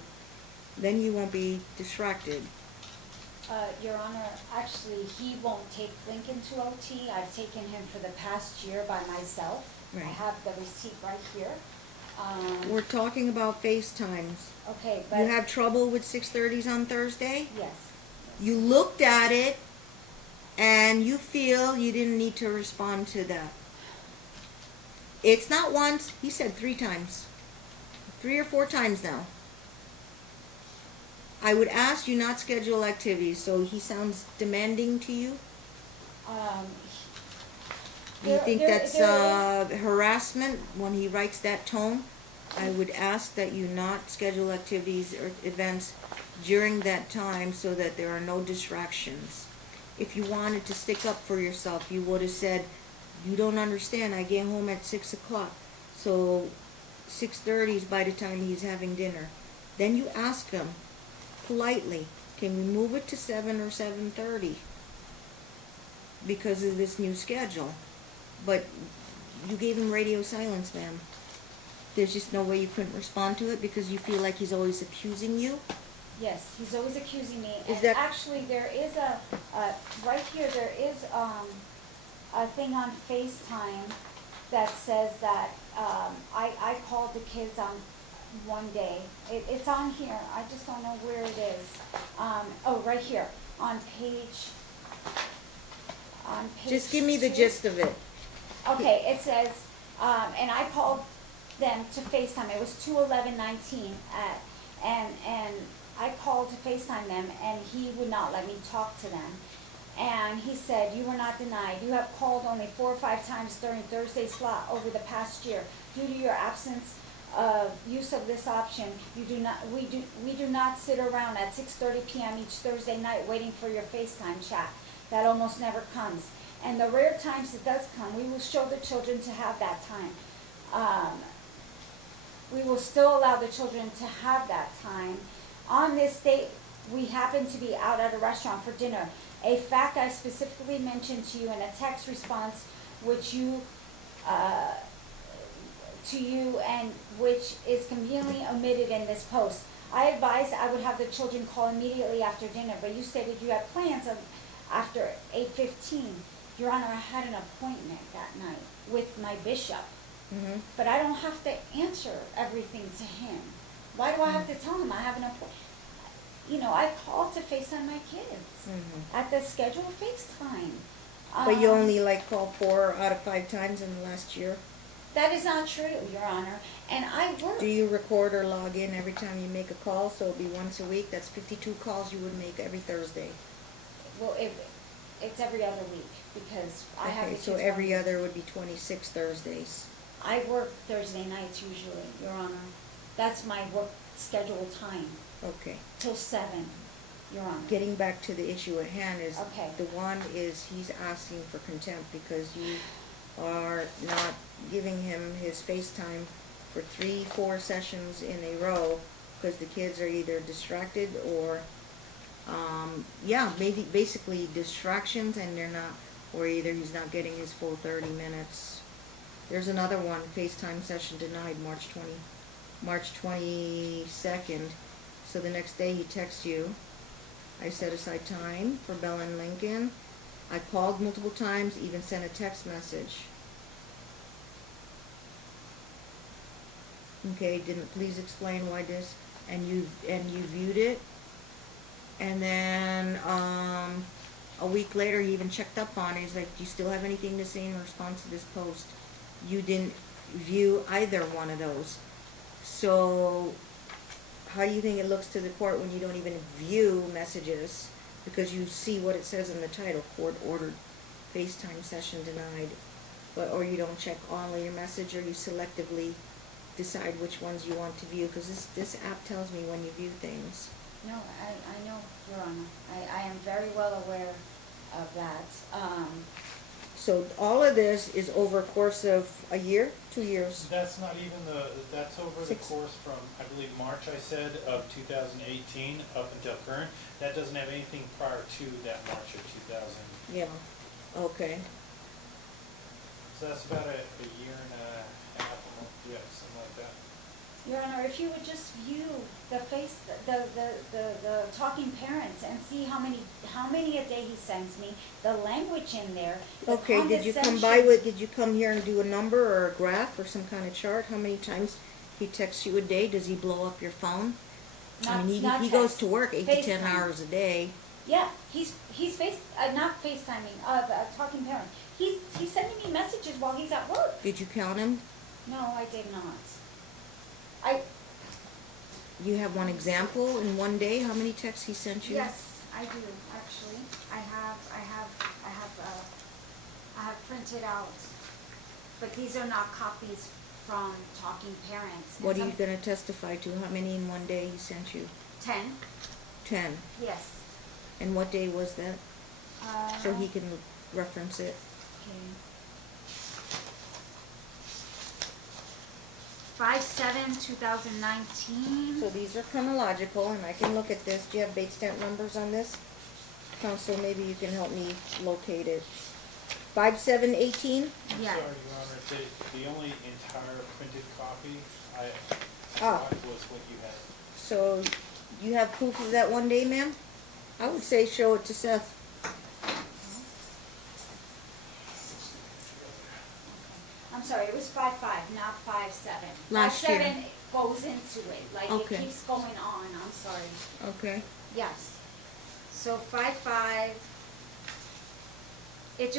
Then you won't be distracted. Your Honor, actually, he won't take Lincoln to OT. I've taken him for the past year by myself. Right. I have the receipt right here. We're talking about FaceTimes. Okay, but You have trouble with 6:30s on Thursday? yes. You looked at it and you feel you didn't need to respond to that. It's not once, he said 3 times. 3 or 4 times now. I would ask you not schedule activities, so he sounds demanding to you? Do you think that's harassment when he writes that tone? I would ask that you not schedule activities or events during that time so that there are no distractions. If you wanted to stick up for yourself, you would have said, you don't understand, I get home at 6 o'clock, so 6:30 is by the time he's having dinner. Then you ask him politely, can we move it to 7 or 7:30 because of this new schedule? But you gave him radio silence, ma'am. There's just no way you couldn't respond to it because you feel like he's always accusing you? Yes, he's always accusing me. Is And that- actually, there is right here, there is a thing on FaceTime that says that I called the kids on one day. It's on here. I just don't know where it is. Right here on page. Just give me the 2. gist of it. Okay, it says, and I called them to FaceTime. It was 2/11/19 and I called to FaceTime them and he would not let me talk to them. And he said, "You were not denied. You have called only 4 or 5 times during Thursday slot over the past year. Due to your absence of use of this option, we do not sit around at 6:30 p.m. each Thursday night waiting for your FaceTime chat. That almost never comes. And the rare times it does come, we will show the children to have that time. We will still allow the children to have that time. On this date, we happen to be out at a restaurant for dinner. A fact I specifically mentioned to you in a text response, which to you and which is conveniently omitted in this post. I advised I would have the children call immediately after dinner, but you stated you had plans after 8:15. Your Honor, I had an appointment that night with my bishop, but I don't have to answer everything to him. Why do I have to tell him I have an appointment? You know, I called to FaceTime my kids at the scheduled FaceTime. But you only like called 4 out of 5 times in the last year? That is not true, Your Honor. And I work. Do you record or log in every time you make a call? So it'll be once a week. That's 52 calls you would make every Thursday. Well, it's every other week because I have the Okay, so kids every home. other would be 26 Thursdays. I work Thursday nights usually, Your Honor. That's my work scheduled time, Okay. till 7, Your Honor. Getting back to the issue at hand is, Okay. the one is he's asking for contempt because you are not giving him his FaceTime for 3-4 sessions in a row because the kids are either distracted or, maybe basically distractions, and they're not, or either he's not getting his full 30 minutes. There's another one, FaceTime session denied March 22nd. So the next day he texts you, I set aside time for Bell and Lincoln. I called multiple times, even sent a text message. Okay, didn't please explain why this, and you viewed it. And then a week later he even checked up on it. He's like, "Do you still have anything to say in response to this post?" You didn't view either one of those. So how do you think it looks to the court when you don't even view messages because you see what it says in the title, court ordered FaceTime session denied, or you don't check all of your message, or you selectively decide which ones you want to view? Because this app tells me when you view things. No, I know, Your Honor. I am very well aware of that. So all of this is over a course of a year, 2 years. That's not even that's over the 6. course from, I believe, March, I said, of 2018 up until current. That doesn't have anything prior to that March of 2000. Yeah, okay. So that's about a year and a half, yeah, something like that. Your Honor, if you would just view the talking parents and see how many a day he sends me, the language in there. The Okay, did you come here and do a number or a graph or some kind of chart? How many times he texts you a day? Does he blow up your phone? Not, he goes to work 8 to 10 FaceTime. hours a day. Yeah, he's not FaceTiming, talking parent. He's sending me messages while he's at work. Did you count him? No, I did not. You have one example in one day, how many texts he sent you? Yes, I do, actually. I have printed out, but these are not copies from talking parents. What are you gonna testify to? How many in one day he sent you? 10, 10. yes. And what day was that? So he can reference it. Okay. 5/7/2019. So these are chronological, and I can look at this. Do you have date stamp numbers on this? Counsel, maybe you can help me locate it. 5/7/18? Yeah. Sorry, Your Honor, the only entire printed copy I Ah. got was what you had. So you have proof of that one day, ma'am? I would say show it to Seth. I'm sorry, it was 5/5, not 5/7. Last year. 5/7 goes into it, like Okay. it keeps going on, I'm sorry. Okay. Yes. So 5/5, it's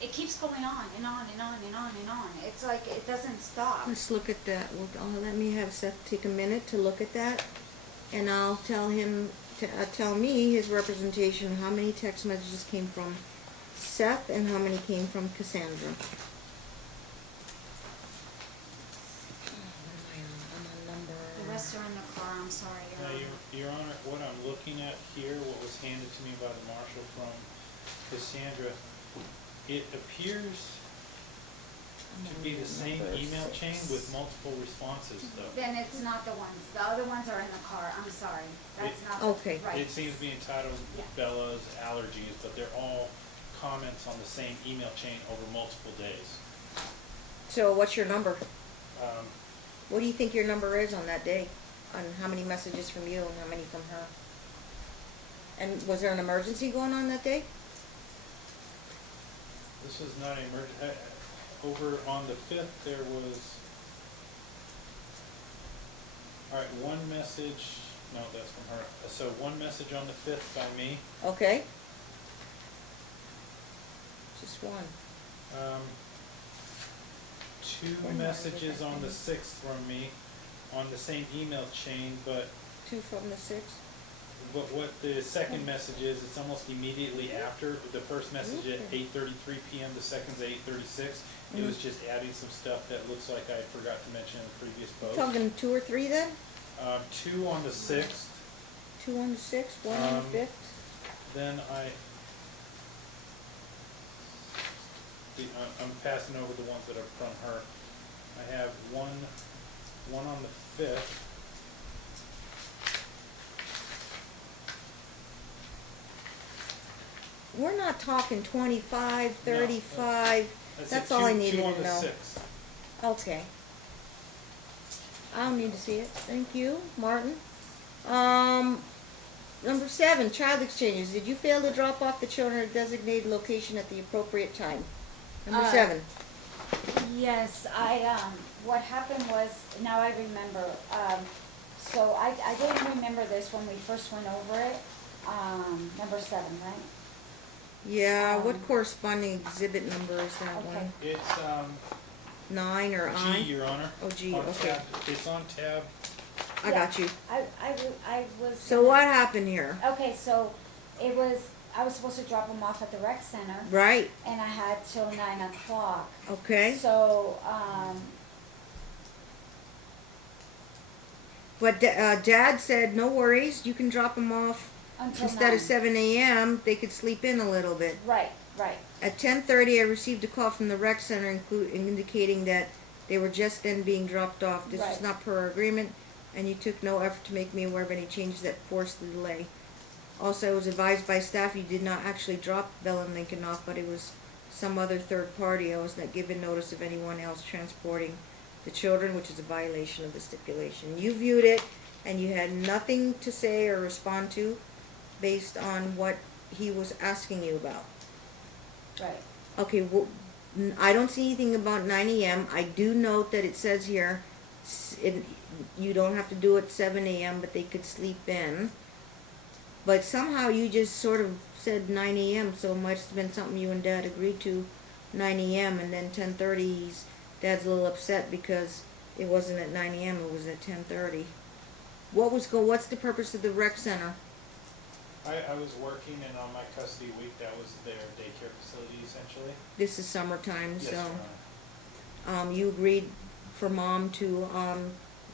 it keeps going on and on and on and on and on. It's like it doesn't stop. Let's look at that. Well, let me have Seth take a minute to look at that, and I'll tell him to tell me his representation, how many text messages came from Seth and how many came from Cassandra. The rest are in the car. I'm sorry. Now, Your Honor, what I'm looking at here, what was handed to me by the marshal from Cassandra, it appears to be the same email chain with multiple responses, though. Then it's not the ones. The other ones are in the car. I'm sorry. That's not Okay. right. It seems to be entitled Yeah. Bella's Allergies, but they're all comments on the same email chain over multiple days. So what's your number? Um, What do you think your number is on that day? On how many messages from you and how many from her? And was there an emergency going on that day? This was not an emergency. Over on the 5th, there was, all right, one message, no, that's from her. So one message on the 5th by me. Okay. Just one. Two messages on the 6th from me on the same email chain, but Two from the 6th. what the second message is, it's almost immediately after. The first message at Okay. 8:33 p.m., the second's at 8:36. It was just adding some stuff that looks like I forgot to mention in the previous post. Talking 2 or 3 then? Two on the 6th. 2 on the 6th, 1 on the 5th. Then I'm passing over the ones that are from her. I have one on the 5th. We're not talking 25, 35. That's all I needed Two on to the know. 6th. Okay. I don't need to see it. Thank you, Martin. Number 7, child exchanges. Did you fail to drop off the children at a designated location at the appropriate time? Number 7. Yes, what happened was, now I remember, so I didn't remember this when we first went over it, number 7, right? Yeah, what corresponding exhibit number is that Okay. one? It's 9 or G, I? Your Honor. Oh, G, On okay. tab- It's on tab. I got you. I was. So what happened here? Okay, so I was supposed to drop them off at the rec center, Right, and I had till 9 o'clock. okay. So, But Dad said, no worries, you can drop them off. until Instead 9. of 7 a.m., they could sleep in a little bit. Right. At 10:30, I received a call from the rec center indicating that they were just then being dropped off. This was Right. not per our agreement, and you took no effort to make me aware of any changes that forced the delay. Also, I was advised by staff you did not actually drop Bella and Lincoln off, but it was some other third party. I was not given notice of anyone else transporting the children, which is a violation of the stipulation. You viewed it, and you had nothing to say or respond to based on what he was asking you about. Right. Okay, well, I don't see anything about 9 a.m. I do note that it says here, you don't have to do it 7 a.m., but they could sleep in. But somehow you just sort of said 9 a.m., so it must have been something you and Dad agreed to, 9 a.m., and then 10:30, Dad's a little upset because it wasn't at 9 a.m., it was at 10:30. What's the purpose of the rec center? I was working, and on my custody week, that was their daycare facility, essentially. This is summertime, Yes, Your so Honor. you agreed for Mom to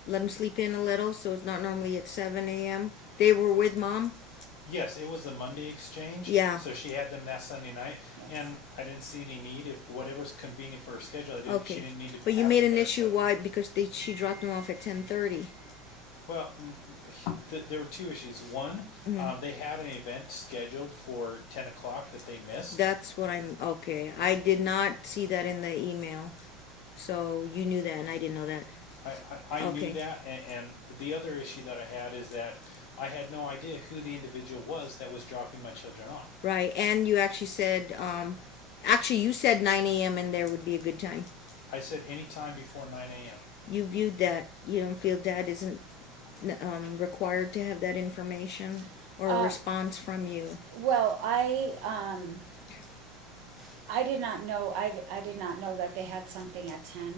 let him sleep in a little, so it's not normally at 7 a.m. They were with Mom? Yes, it was the Monday exchange. Yeah. So she had them that Sunday night, and I didn't see any need, if whatever's convenient for her schedule, she Okay. didn't need to. But you have made it an there. issue, why? Because she dropped them off at 10:30. Well, there were two issues. One, they had an event scheduled for 10 o'clock that they missed. That's what okay. I did not see that in the email. So you knew that and I didn't know that. I Okay. knew that, and the other issue that I had is that I had no idea who the individual was that was dropping my children off. Right, and you actually said, you said 9 a.m. and there would be a good time. I said any time before 9 a.m. You viewed that, you don't feel Dad isn't required to have that information or a response from you? Well, I did not know, I did not know that they had something at 10.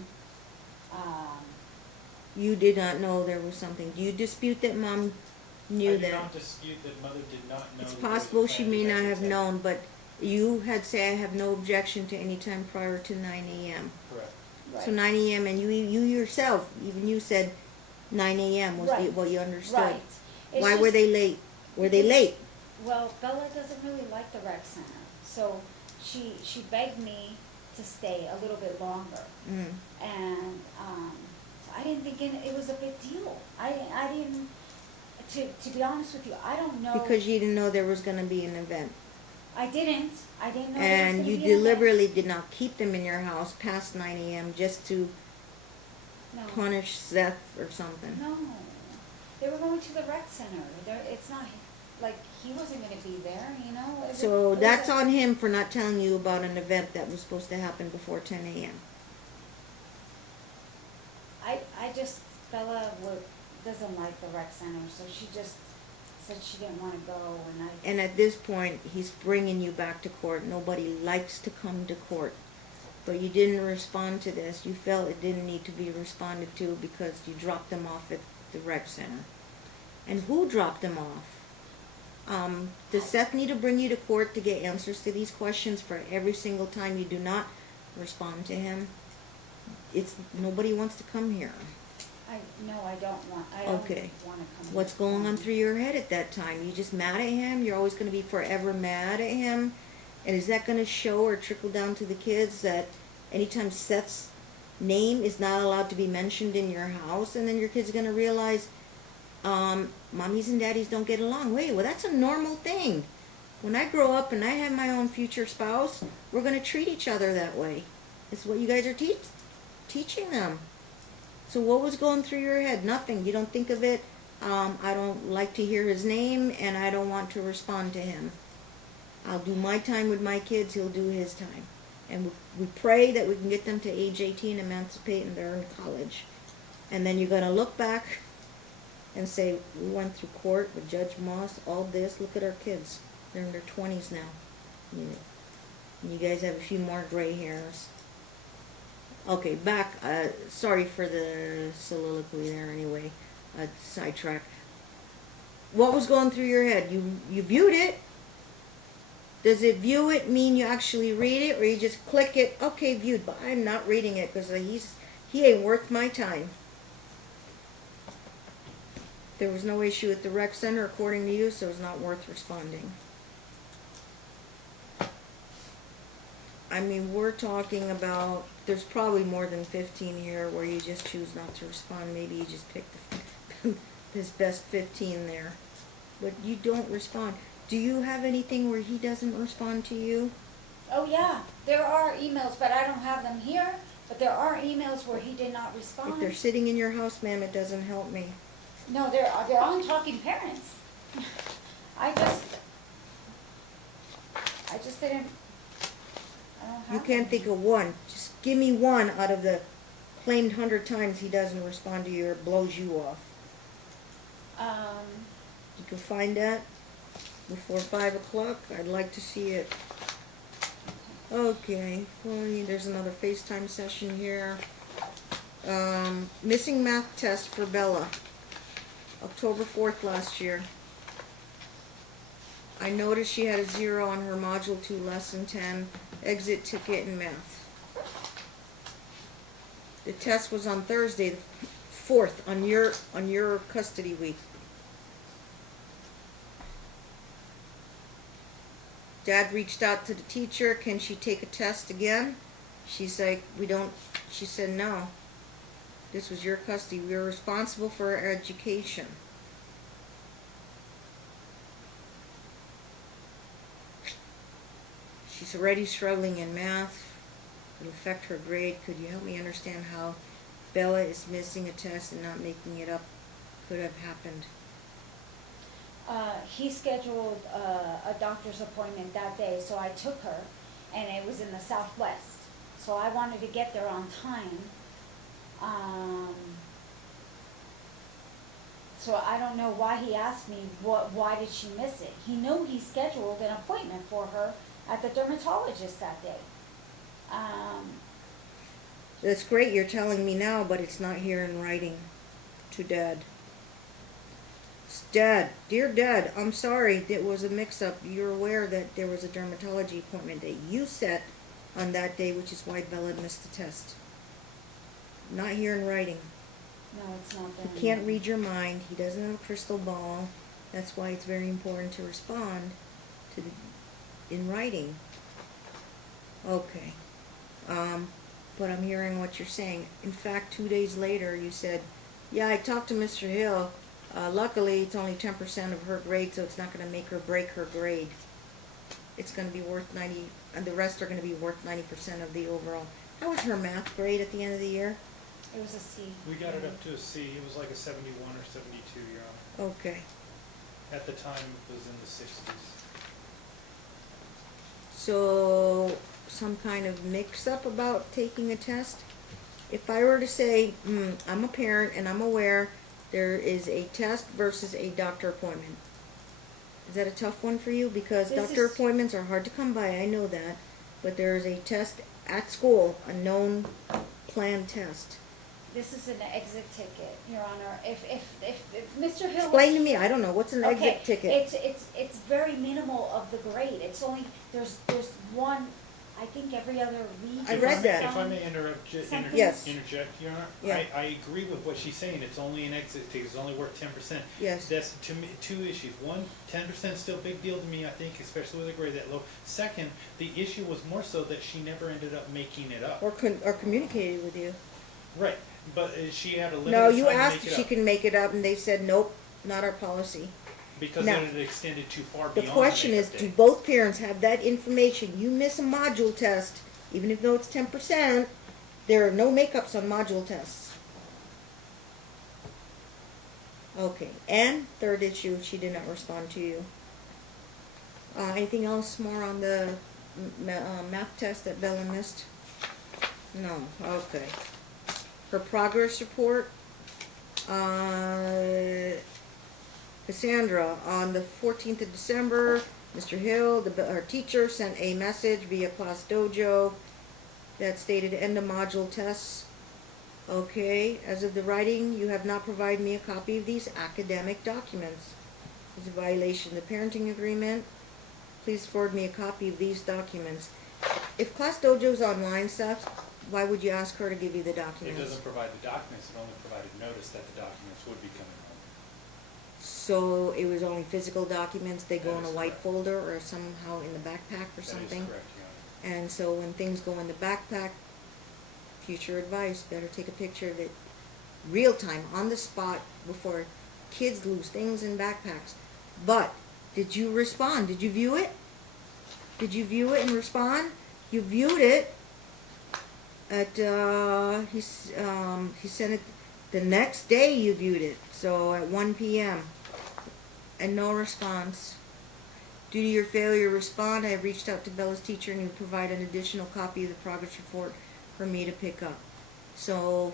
You did not know there was something. Do you dispute that mom knew I that? do not dispute that mother did not know. It's that there was a possible she planned may event not at have 10. known, but you had said I have no objection to any time prior to 9 a.m. Correct. So 9 a.m. and you yourself, even you said 9 a.m. was Right. what you understood. Right. It's Why were just- they late? Were they because- late? Well, Bella doesn't really like the rec center, so she begged me to stay a little bit longer. Mm. And, so I didn't think it was a big deal. I didn't, to be honest with you, I don't know. Because you didn't know there was going to be an event. I didn't know there was And gonna you be an event. deliberately did not keep them in your house past 9 a.m. just to No. punish Seth or something. No, they were going to the rec center. It's not, like, he wasn't gonna be there, you know? So It that's wasn't- on him for not telling you about an event that was supposed to happen before 10 a.m. I just, Bella doesn't like the rec center, so she just said she didn't wanna go, and And at this point, he's bringing you back to court. Nobody likes to come to court. But you didn't respond to this. You felt it didn't need to be responded to because you dropped them off at the rec center. And who dropped them off? Does Seth need to bring you to court to get answers to these questions for every single time you do not respond to him? Nobody wants to come here. no, I don't want, I don't Okay. wanna come. What's going on through your head at that time? You just mad at him? You're always going to be forever mad at him? And is that going to show or trickle down to the kids that anytime Seth's name is not allowed to be mentioned in your house, and then your kids are going to realize, mommies and daddies don't get along? Wait, well, that's a normal thing. When I grow up and I have my own future spouse, we're going to treat each other that way. It's what you guys are teaching them. So what was going through your head? Nothing. You don't think of it. I don't like to hear his name, and I don't want to respond to him. I'll do my time with my kids. He'll do his time. And we pray that we can get them to age 18, emancipate, and they're in college. And then you're going to look back and say, we went through court with Judge Moss, all this. Look at our kids. They're in their 20s now. And you guys have a few more gray hairs. Okay, back. Sorry for the soliloquy there anyway. Sidetrack. What was going through your head? You viewed it. Does it view it mean you actually read it, or you just click it? Okay, viewed, but I'm not reading it because he ain't worth my time. There was no issue at the rec center according to you, so it's not worth responding. I mean, we're talking about, there's probably more than 15 here where you just choose not to respond. Maybe you just pick his best 15 there. But you don't respond. Do you have anything where he doesn't respond to you? Oh, yeah, there are emails, but I don't have them here, but there are emails where he did not respond. If they're sitting in your house, ma'am, it doesn't help me. No, they're on Talking Parents. I just didn't, I don't have You can't them. think of one. Just give me one out of the claimed 100 times he doesn't respond to you or blows you off. You can find that before 5 o'clock. I'd like to see it. Okay, well, there's another FaceTime session here. Missing math test for Bella. October 4th last year. I noticed she had a 0 on her Module 2 Lesson 10 exit ticket in math. The test was on Thursday, the 4th, on your custody week. Dad reached out to the teacher, can she take a test again? She's like, she said no. This was your custody. We were responsible for her education. She's already struggling in math. It'll affect her grade. Could you help me understand how Bella is missing a test and not making it up could have happened? He scheduled a doctor's appointment that day, so I took her, and it was in the Southwest. So I wanted to get there on time. So I don't know why he asked me why did she miss it. He knew he scheduled an appointment for her at the dermatologist that day. That's great, you're telling me now, but it's not here in writing to Dad. Dad, dear Dad, I'm sorry, there was a mix-up. You're aware that there was a dermatology appointment that you set on that day, which is why Bella missed the test. Not here in writing. No, it's not there. He can't read your mind. He doesn't have a crystal ball. That's why it's very important to respond to in writing. Okay. But I'm hearing what you're saying. In fact, 2 days later, you said, yeah, I talked to Mr. Hill. Luckily, it's only 10% of her grade, so it's not going to make or break her grade. It's going to be worth 90, and the rest are going to be worth 90% of the overall. How was her math grade at the end of the year? It was a C. We got it up to a C. It was like a 71 or 72, Your Honor. Okay. At the time, it was in the 60s. So, some kind of mix-up about taking a test? If I were to say, I'm a parent and I'm aware there is a test versus a doctor appointment. Is that a tough one for you? Because doctor appointments are hard to come by, I know that. But there is a test at school, a known planned test. This is an exit ticket, Your Honor. If Mr. Hill Explain to me, I don't know, what's an exit ticket? It's very minimal of the grade. It's only, there's one, I think every other week. I read that. If I may interrupt, Yes. interject, Your Honor, Yeah. I agree with what she's saying. It's only an exit ticket. It's only worth 10%. Yes. That's, to me, two issues. One, 10% is still a big deal to me, I think, especially with a grade that low. Second, the issue was more so that she never ended up making it up. Or communicated with you. Right, but she had a limited No, time you to asked make if it she up. can make it up, and they said, nope, not our policy. Because Now, then it extended too far The beyond question the is, makeup do day. both parents have that information? You miss a module test, even if though it's 10%, there are no makeups on module tests. Okay, and third issue, she did not respond to you. Anything else more on the math test that Bella missed? No, okay. Her progress report, Cassandra, on the 14th of December, Mr. Hill, our teacher, sent a message via Class Dojo that stated end of module tests. Okay, as of the writing, you have not provided me a copy of these academic documents. It's a violation of the parenting agreement. Please forward me a copy of these documents. If Class Dojo's online stuff, why would you ask her to give you the It documents? doesn't provide the documents, it only provided notice that the documents would be coming home. So it was only physical documents, they go That in a is white correct. folder or somehow in the backpack or That is something? correct, Your Honor. And so when things go in the backpack, future advice, better take a picture of it real time, on the spot, before kids lose things in backpacks. But, did you respond? Did you view it? Did you view it and respond? You viewed it at, he sent it, the next day you viewed it, so at 1 p.m. and no response. Due to your failure to respond, I have reached out to Bella's teacher and you provide an additional copy of the progress report for me to pick up. So,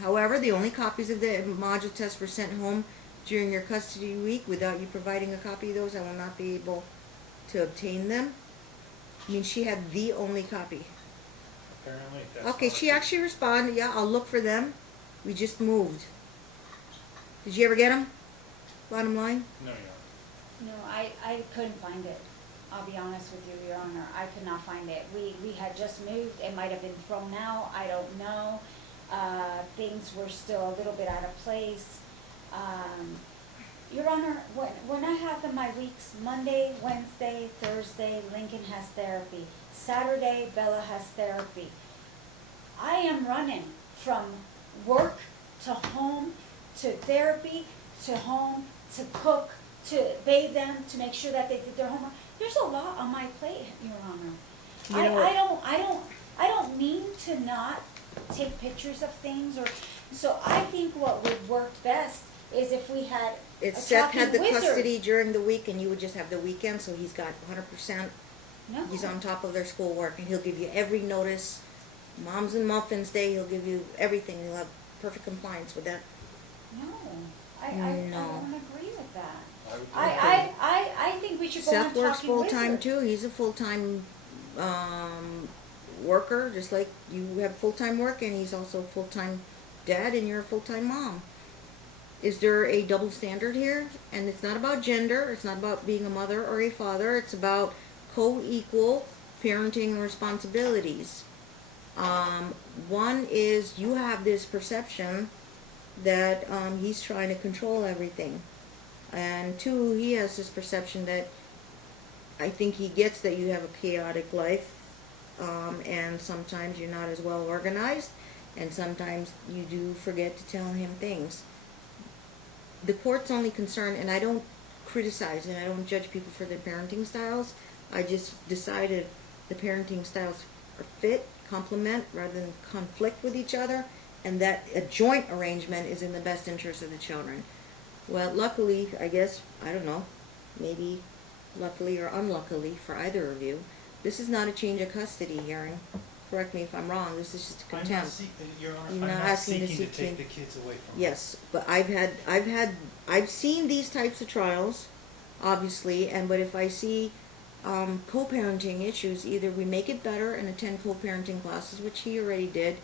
however, the only copies of the module tests were sent home during your custody week. Without you providing a copy of those, I will not be able to obtain them. I mean, she had the only copy. Apparently, that's Okay, not she true. actually responded, yeah, I'll look for them. We just moved. Did you ever get them? Bottom line? No, Your Honor. No, I couldn't find it. I'll be honest with you, Your Honor. I could not find it. We had just moved. It might have been thrown out. I don't know. Things were still a little bit out of place. Your Honor, when I have my weeks, Monday, Wednesday, Thursday, Lincoln has therapy. Saturday, Bella has therapy. I am running from work to home to therapy to home to cook to bathe them to make sure that they did their homework. There's a lot on my plate, Your Honor. You know I don't mean to not take pictures of things, or so I think what would work best is if we had a Seth had the talking wizard. custody during the week and you would just have the weekend, so he's got 100%. No. He's on top of their schoolwork and he'll give you every notice. Moms and Muffins Day, he'll give you everything. He'll have perfect compliance with that. No, I No. don't agree with that. I would I think we should go on Seth works talking full-time wizard. too. He's a full-time worker, just like you have full-time work, and he's also a full-time dad, and you're a full-time mom. Is there a double standard here? And it's not about gender, it's not about being a mother or a father, it's about co-equal parenting responsibilities. One is you have this perception that he's trying to control everything. And two, he has this perception that I think he gets that you have a chaotic life, and sometimes you're not as well organized, and sometimes you do forget to tell him things. The court's only concern, and I don't criticize and I don't judge people for their parenting styles, I just decided the parenting styles are fit, complement, rather than conflict with each other, and that a joint arrangement is in the best interest of the children. Well, luckily, I guess, I don't know, maybe luckily or unluckily for either of you, this is not a change of custody hearing. Correct me if I'm wrong, this is just a contempt. Your Honor, You're I'm not not asking to seeking to seek take the kids away from Yes, but I've seen these types of trials, obviously, but if I see co-parenting issues, either we make it better and attend co-parenting classes, which he already did.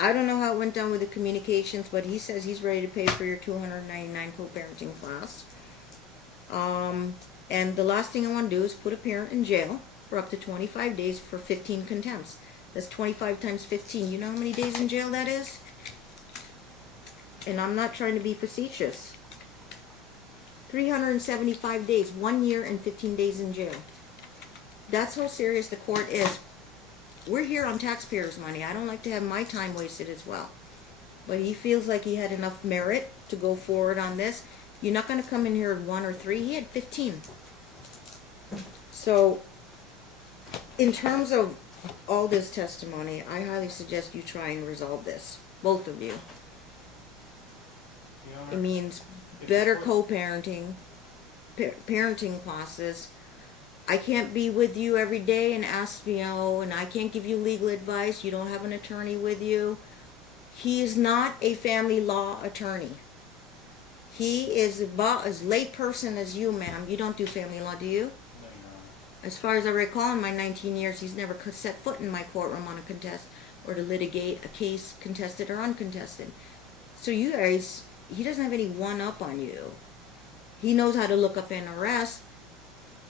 I don't know how it went down with the communications, but he says he's ready to pay for your $299 co-parenting class. And the last thing I want to do is put a parent in jail for up to 25 days for 15 contempts. That's 25 times 15. You know how many days in jail that is? And I'm not trying to be facetious. 375 days, 1 year and 15 days in jail. That's how serious the court is. We're here on taxpayers' money. I don't like to have my time wasted as well. But he feels like he had enough merit to go forward on this. You're not going to come in here with 1 or 3. He had 15. So, in terms of all this testimony, I highly suggest you try and resolve this. Both of you. Your Honor, It means if better the court- co-parenting, parenting classes. I can't be with you every day and ask, and I can't give you legal advice. You don't have an attorney with you. He is not a family law attorney. He is about as late person as you, ma'am. You don't do family law, do you? No, Your Honor. As far as I recall, in my 19 years, he's never set foot in my courtroom on a contest or to litigate a case contested or uncontested. So you guys, he doesn't have any one-up on you. He knows how to look up an arrest,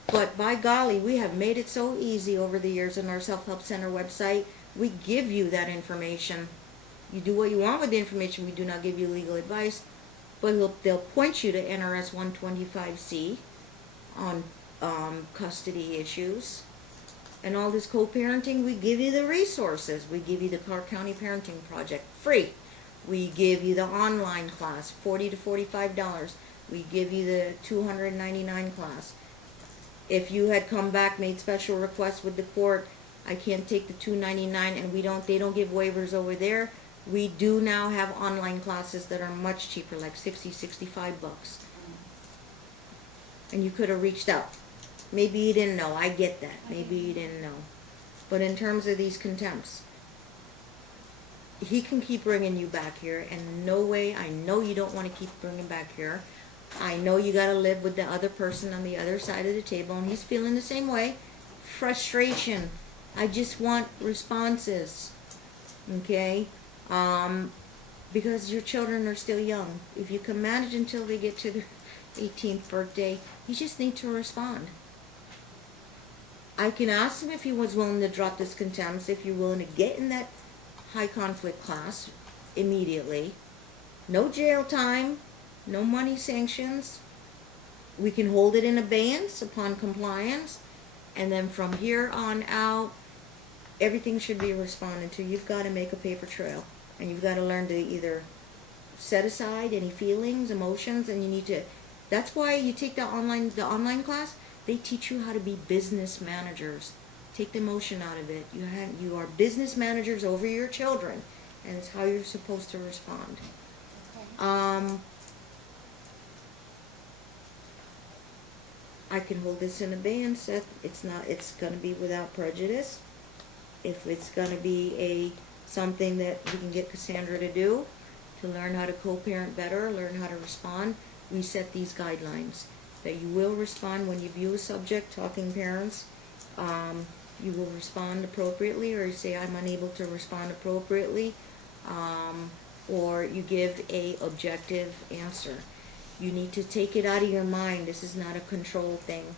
but by golly, we have made it so easy over the years on our self-help center website. We give you that information. You do what you want with the information. We do not give you legal advice, but they'll point you to NRS 125C on custody issues. And all this co-parenting, we give you the resources. We give you the Clark County Parenting Project free. We give you the online class, $40 to $45. We give you the $299 class. If you had come back, made special requests with the court, I can't take the $299, and they don't give waivers over there. We do now have online classes that are much cheaper, like $60, $65. And you could have reached out. Maybe you didn't know. I get that. Maybe you didn't know. But in terms of these contempts, he can keep bringing you back here, and no way, I know you don't want to keep bringing back here. I know you got to live with the other person on the other side of the table, and he's feeling the same way. Frustration. I just want responses. Okay? Because your children are still young. If you can manage until they get to their 18th birthday, you just need to respond. I can ask him if he was willing to drop this contempt, if you're willing to get in that high conflict class immediately. No jail time, no money sanctions. We can hold it in abeyance upon compliance, and then from here on out, everything should be responded to. You've got to make a paper trail, and you've got to learn to either set aside any feelings, emotions, and you need to. That's why you take the online class. They teach you how to be business managers. Take the emotion out of it. You are business managers over your children, and it's how you're supposed to respond. Okay. I can hold this in abeyance. It's going to be without prejudice. If it's going to be something that we can get Cassandra to do, to learn how to co-parent better, learn how to respond, we set these guidelines that you will respond when you view a subject, talking parents. you will respond appropriately, or you say, I'm unable to respond appropriately, or you give a objective answer. You need to take it out of your mind. This is not a control thing.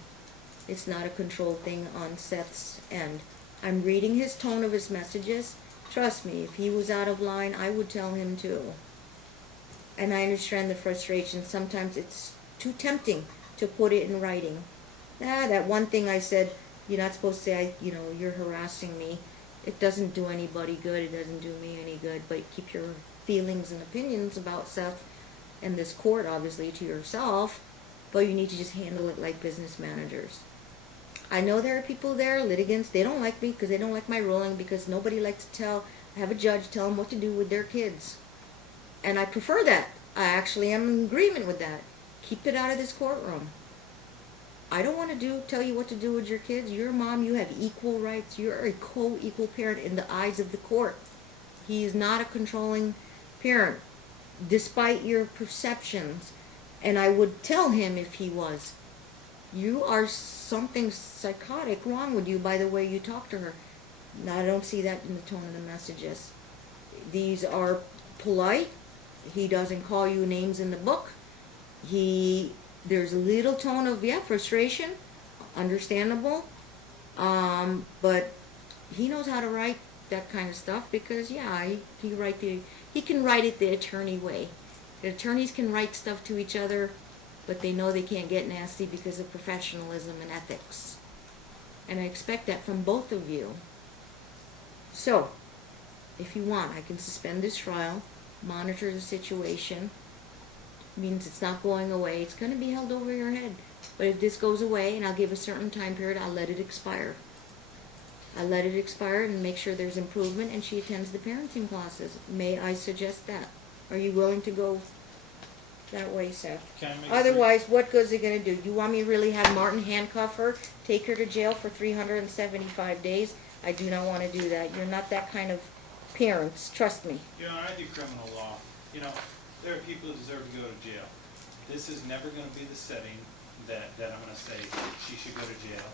It's not a control thing on Seth's end. I'm reading his tone of his messages. Trust me, if he was out of line, I would tell him too. And I understand the frustration. Sometimes it's too tempting to put it in writing. That one thing I said, you're not supposed to say, you're harassing me. It doesn't do anybody good. It doesn't do me any good. But keep your feelings and opinions about Seth and this court, obviously, to yourself. But you need to just handle it like business managers. I know there are people there, litigants, they don't like me because they don't like my ruling, because nobody likes to have a judge tell them what to do with their kids. And I prefer that. I actually am in agreement with that. Keep it out of this courtroom. I don't want to tell you what to do with your kids. You're a mom, you have equal rights. You're a co-equal parent in the eyes of the court. He is not a controlling parent, despite your perceptions. And I would tell him if he was. You are something psychotic wrong with you by the way you talk to her. Now, I don't see that in the tone of the messages. These are polite. He doesn't call you names in the book. There's a little tone of, frustration, understandable. But he knows how to write that kind of stuff because, he can write it the attorney way. The attorneys can write stuff to each other, but they know they can't get nasty because of professionalism and ethics. And I expect that from both of you. So, if you want, I can suspend this trial, monitor the situation. Means it's not going away. It's going to be held over your head. But if this goes away, and I'll give a certain time period, I'll let it expire. I'll let it expire and make sure there's improvement, and she attends the parenting classes. May I suggest that? Are you willing to go that way, Seth? Otherwise, what good is it going to do? You want me to really have Martin handcuff her, take her to jail for 375 days? I do not want to do that. You're not that kind of parents. Trust me. I do criminal law. There are people who deserve to go to jail. This is never going to be the setting that I'm going to say she should go to jail.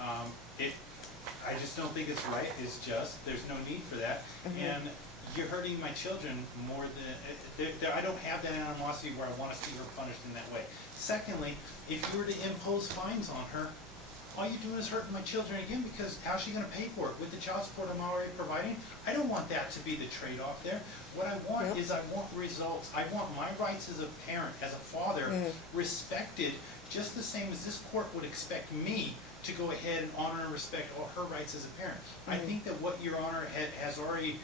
I just don't think it's right. It's just. There's no need for that. Mm-hmm. And you're hurting my children more than... I don't have that animosity where I want to see her punished in that way. Secondly, if you were to impose fines on her, all you're doing is hurting my children again, because how's she going to pay for it? With the child support I'm already providing? I don't want that to be the trade-off there. What I want is I want results. I want my rights as a parent, as a father, respected just the same as this court would expect me to go ahead and honor and respect all her rights as a parent. I think that what Your Honor has already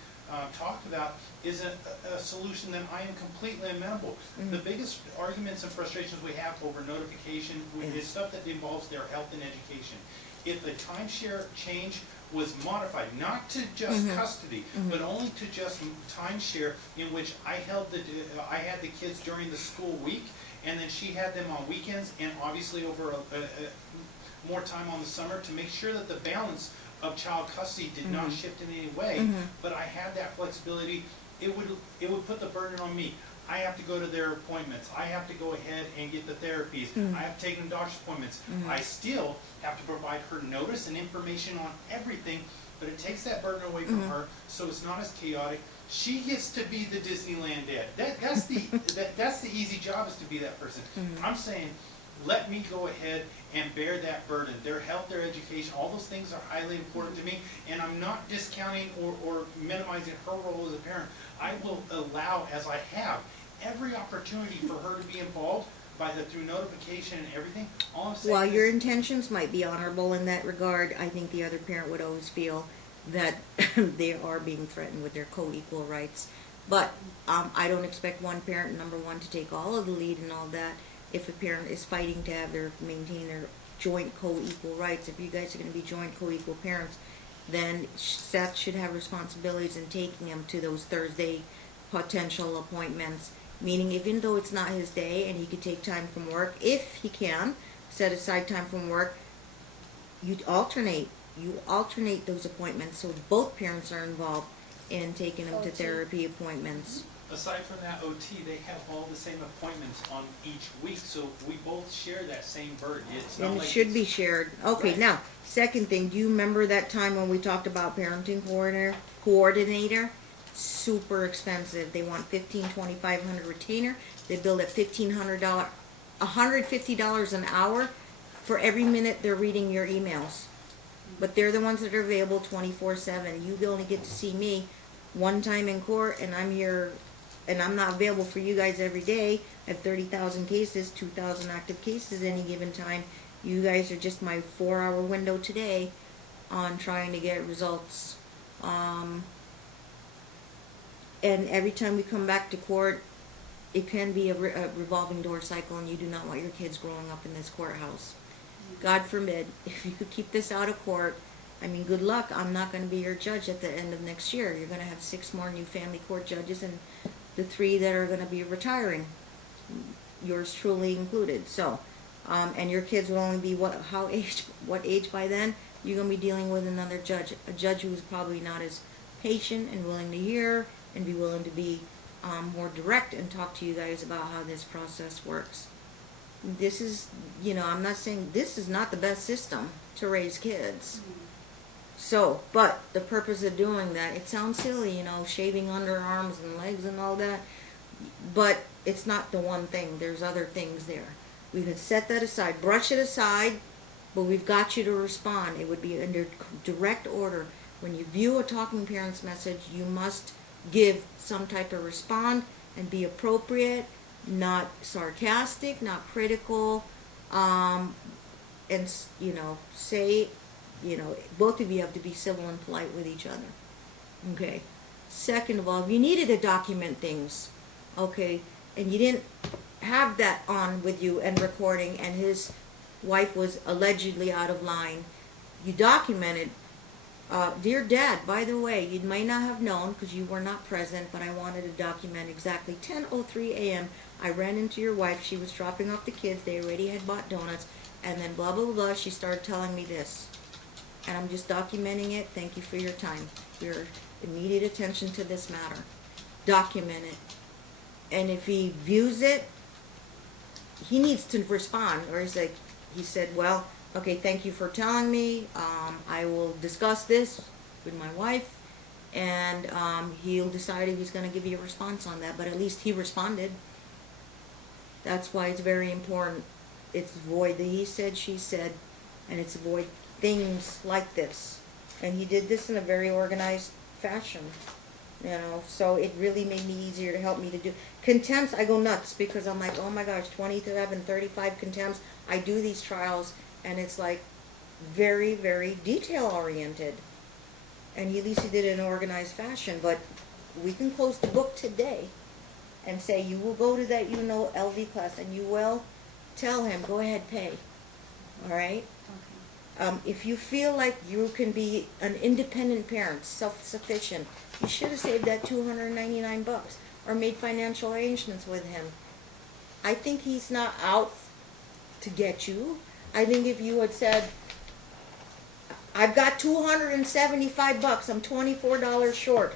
talked about is a solution that I am completely amenable. The biggest arguments and frustrations we have over notification is stuff that involves their health and education. If the timeshare change was modified, not to just custody, but only to just timeshare, in which I had the kids during the school week, and then she had them on weekends, and obviously over more time on the summer, to make sure that the balance of child custody did not shift in any way, but I had that flexibility. It would put the burden on me. I have to go to their appointments. I have to go ahead and get the therapies. I have to take them to doctor's appointments. I still have to provide her notice and information on everything, but it takes that burden away from her, so it's not as chaotic. She gets to be the Disneyland dad. That's the easy job, is to be that person. I'm saying, let me go ahead and bear that burden. Their health, their education, all those things are highly important to me, and I'm not discounting or minimizing her role as a parent. I will allow, as I have, every opportunity for her to be involved through notification and everything. All I'm saying While your intentions might be honorable in that regard, I think the other parent would always feel that they are being threatened with their co-equal rights. But I don't expect one parent, number one, to take all of the lead and all that. If a parent is fighting to maintain their joint co-equal rights, if you guys are going to be joint co-equal parents, then Seth should have responsibilities in taking him to those Thursday potential appointments. Meaning, even though it's not his day and he could take time from work, if he can set aside time from work, you alternate those appointments so both parents are involved in taking them to therapy appointments. Aside from that OT, they have all the same appointments on each week, so we both share that same burden. It's not And it like should be shared. Okay, right. now, Second thing, do you remember that time when we talked about parenting coordinator? Super expensive. They want $1,500 retainer. They bill at $1,500, $150 an hour for every minute they're reading your emails. But they're the ones that are available 24/7. You only get to see me one time in court, and I'm here, and I'm not available for you guys every day. I have 30,000 cases, 2,000 active cases any given time. You guys are just my 4-hour window today on trying to get results. And every time we come back to court, it can be a revolving door cycle, and you do not want your kids growing up in this courthouse. God forbid, if you could keep this out of court, I mean, good luck. I'm not going to be your judge at the end of next year. You're going to have 6 more new family court judges, and the 3 that are going to be retiring, yours truly included. So, and your kids will only be what age by then? You're going to be dealing with another judge, a judge who's probably not as patient and willing to hear and be willing to be more direct and talk to you guys about how this process works. This is, I'm not saying this is not the best system to raise kids. So, but the purpose of doing that, it sounds silly, shaving underarms and legs and all that, but it's not the one thing. There's other things there. We can set that aside, brush it aside, but we've got you to respond. It would be under direct order. When you view a talking parent's message, you must give some type of respond and be appropriate, not sarcastic, not critical, and say, both of you have to be civil and polite with each other. Okay. Second of all, if you needed to document things, okay, and you didn't have that on with you and recording, and his wife was allegedly out of line, you documented, dear Dad, by the way, you may not have known because you were not present, but I wanted to document exactly 10:03 a.m. I ran into your wife. She was dropping off the kids. They already had bought donuts, and then blah, blah, blah. She started telling me this, and I'm just documenting it. Thank you for your time, your immediate attention to this matter. Document it. And if he views it, he needs to respond, or he's like, he said, well, okay, thank you for telling me. I will discuss this with my wife, and he'll decide if he's going to give you a response on that, but at least he responded. That's why it's very important. It's avoid the he said, she said, and it's avoid things like this. And he did this in a very organized fashion. So it really made me easier to help me to do. Contempts, I go nuts because I'm like, oh my gosh, 27, 35 contempts. I do these trials, and it's like very, very detail-oriented. And at least he did it in an organized fashion. But we can close the book today and say, you will go to that LV class, and you will tell him, go ahead, pay. All right? Okay. If you feel like you can be an independent parent, self-sufficient, you should have saved that $299 or made financial arrangements with him. I think he's not out to get you. I think if you had said, I've got $275, I'm $24 short,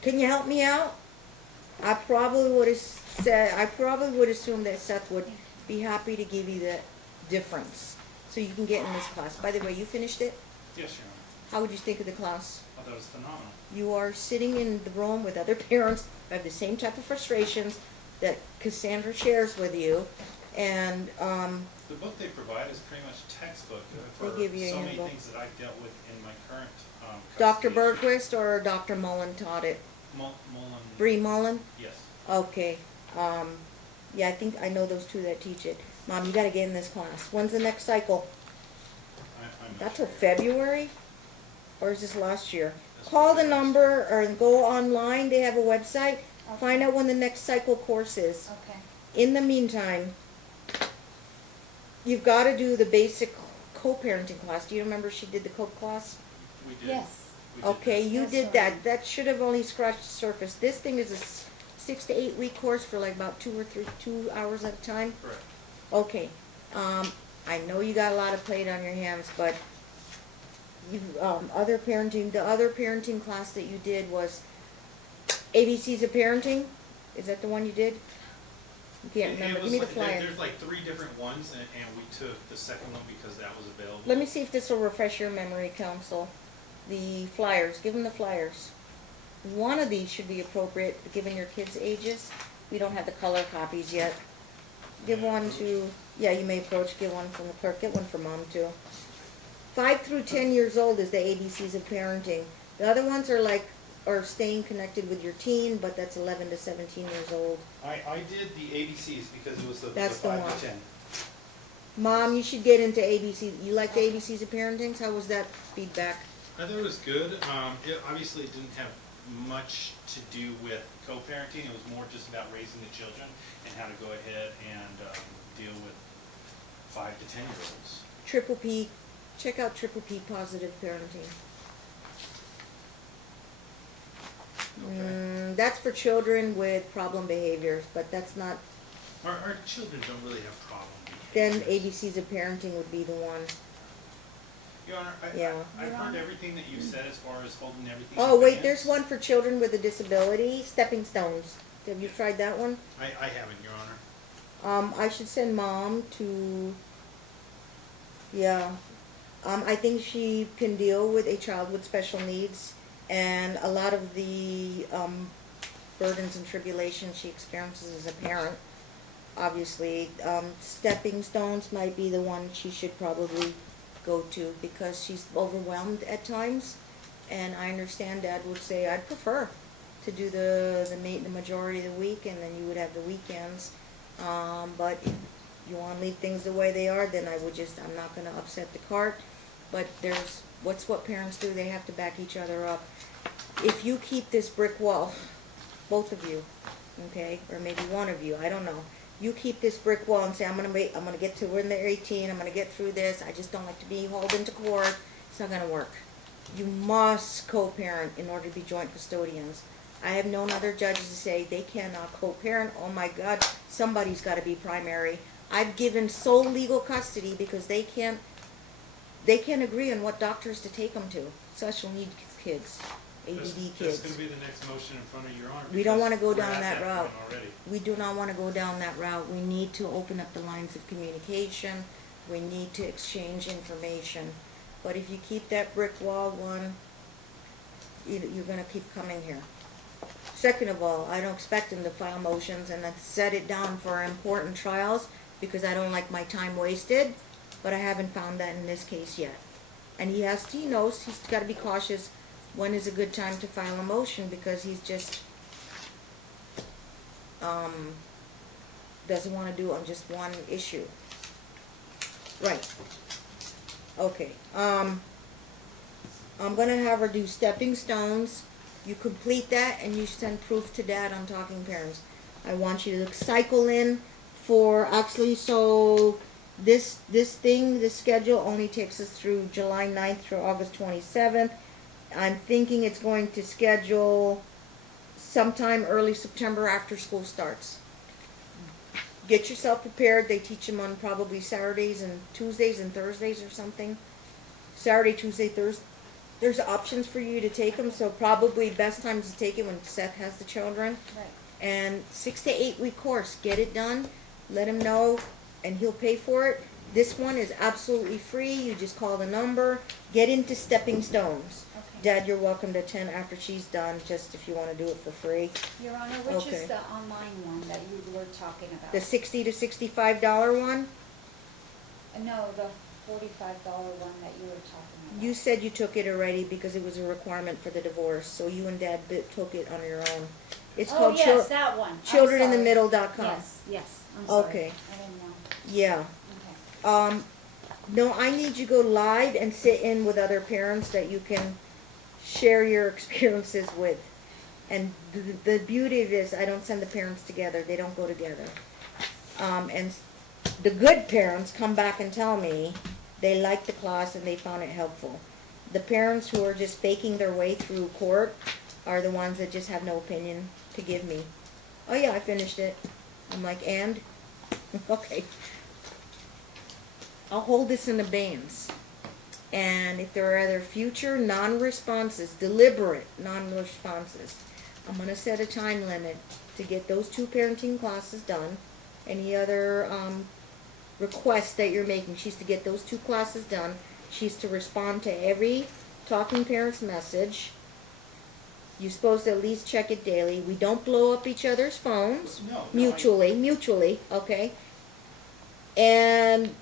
can you help me out? I probably would assume that Seth would be happy to give you the difference so you can get in this class. By the way, you finished it? Yes, Your Honor. How would you think of the class? Oh, that was phenomenal. You are sitting in the room with other parents who have the same type of frustrations that Cassandra shares with you, and the book they provide is pretty much textbook for they give you so a many handbook. things that I've dealt with in my current Dr. custody. Bergquist or Dr. Mullen taught it? Mullen. Bree Mullen? Yes. Okay. Yeah, I think I know those two that teach it. Mom, you got to get in this class. When's the next cycle? I'm That's not till sure. February? Or is this last year? That's Call the what it is. number or go online. They have a website. Okay. Find out when the next cycle course is. Okay. In the meantime, you've got to do the basic co-parenting class. Do you remember she did the co-class? We did. Yes. We did Okay, this. you Yes, did sir. that. That should have only scratched the surface. This thing is a 6 to 8 week course for like about 2 hours at a time. Correct. Okay, I know you got a lot of plate on your hands, but you the other parenting class that you did was ABCs of Parenting. Is that the one you did? You can't remember. Give me the flyer. There's like 3 different ones, and we took the second one because that was available. Let me see if this will refresh your memory, Council. The flyers. Give them the flyers. One of these should be appropriate, given your kids' ages. We don't have the color copies yet. Give one to, yeah, you may approach. Give one from the clerk. Get one for Mom, too. 5 through 10 years old is the ABCs of parenting. The other ones are staying connected with your teen, but that's 11 to 17 years old. I did the ABCs because it was the That's the 5 one. to 10. Mom, you should get into ABC. You like the ABCs of parenting? How was that feedback? I thought it was good. It obviously didn't have much to do with co-parenting. It was more just about raising the children and how to go ahead and deal with 5 to 10 year olds. Triple P. Check out Triple P Positive Parenting. That's for children with problem behaviors, but that's not. Our children don't really have problem Then behaviors. ABCs of Parenting would be the one. Your Honor, Yeah. I've heard everything that you said as far as holding everything. Oh, in wait, hands. there's one for children with a disability, Stepping Stones. Have you tried that one? I haven't, Your Honor. I should send Mom to, yeah. I think she can deal with a child with special needs, and a lot of the burdens and tribulations she experiences as a parent. Obviously, Stepping Stones might be the one she should probably go to, because she's overwhelmed at times, and I understand Dad would say, I'd prefer to do the majority of the week, and then you would have the weekends. But if you want to leave things the way they are, then I'm not going to upset the cart. But what's what parents do, they have to back each other up. If you keep this brick wall, both of you, okay, or maybe one of you, I don't know, you keep this brick wall and say, I'm gonna get to when they're 18, I'm gonna get through this, I just don't like to be hauled into court, it's not gonna work. You must co-parent in order to be joint custodians. I have known other judges to say they cannot co-parent. Oh my God, somebody's got to be primary. I've given sole legal custody because they can't agree on what doctors to take them to. Special needs kids, ADD That's kids. going to be the next motion in front of Your Honor. We don't want to go because down we're at that route. point already. We do not want to go down that route. We need to open up the lines of communication. We need to exchange information. But if you keep that brick wall one, you're going to keep coming here. Second of all, I don't expect him to file motions and then set it down for important trials because I don't like my time wasted, but I haven't found that in this case yet. And he knows he's got to be cautious when is a good time to file a motion, because he's just doesn't want to do it on just one issue. Right. Okay. I'm gonna have her do Stepping Stones. You complete that and you send proof to Dad on Talking Parents. I want you to cycle in for, actually, so this schedule only takes us through July 9th through August 27th. I'm thinking it's going to schedule sometime early September after school starts. Get yourself prepared. They teach them on probably Saturdays and Tuesdays and Thursdays or something. Saturday, Tuesday, Thursday. There's options for you to take them, so probably best times to take it when Seth has the children. Right. And 6 to 8 week course. Get it done. Let him know, and he'll pay for it. This one is absolutely free. You just call the number. Get into Stepping Stones. Okay. Dad, you're welcome to attend after she's done, just if you want to do it for free. Your Honor, which Okay. is the online one that you were talking about? The $60 to $65 one, No, the $45 one that you were talking about. you said you took it already because it was a requirement for the divorce, so you and Dad took it on your own. It's Oh, called yes, that one. I'm childreninthemiddle.com. Yes, yes, I'm sorry. Okay. I didn't know. Yeah. Okay. No, I need you to go live and sit in with other parents that you can share your experiences with. And the beauty of this, I don't send the parents together. They don't go together. And the good parents come back and tell me they liked the class and they found it helpful. The parents who are just faking their way through court are the ones that just have no opinion to give me. Oh yeah, I finished it. I'm like, and? Okay. I'll hold this in abeyance. And if there are other future non-responses, deliberate non-responses, I'm going to set a time limit to get those 2 parenting classes done. any other, requests that you're making. She's to get those 2 classes done. She's to respond to every Talking Parents message. You're supposed to at least check it daily. We don't blow up each other's phones. No, Mutually, okay? And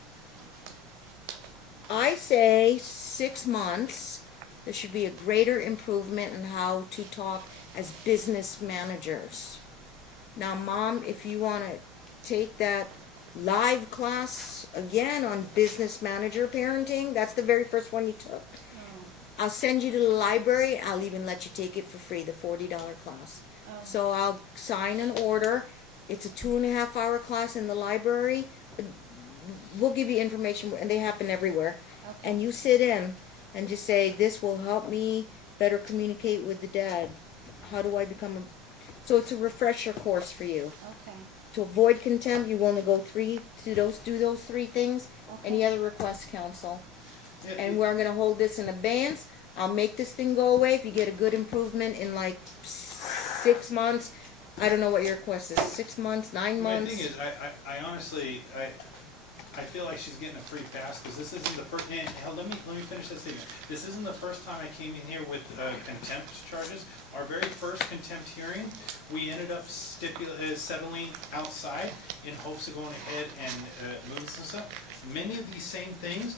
I say 6 months, there should be a greater improvement in how to talk as business managers. Now, Mom, if you want to take that live class again on business manager parenting, that's the very first one you took. I'll send you to the library. I'll even let you take it for free, the $40 class. So I'll sign an order. It's a 2.5-hour class in the library. We'll give you information, and they happen everywhere. Okay. And you sit in and just say, this will help me better communicate with the dad. How do I become a... So it's a refresher course for you. Okay. To avoid contempt, you want to go do those 3 things. Okay. Any other requests, counsel? Yeah, And we're gonna hold this in abeyance. I'll make this thing go away if you get a good improvement in like 6 months. I don't know what your request is, 6 months, 9 My months? thing is, I honestly, I feel like she's getting a free pass, because this isn't the first, and hell, let me finish this statement. This isn't the first time I came in here with contempt charges. Our very first contempt hearing, we ended up settling outside in hopes of going ahead and moving some stuff. Many of these same things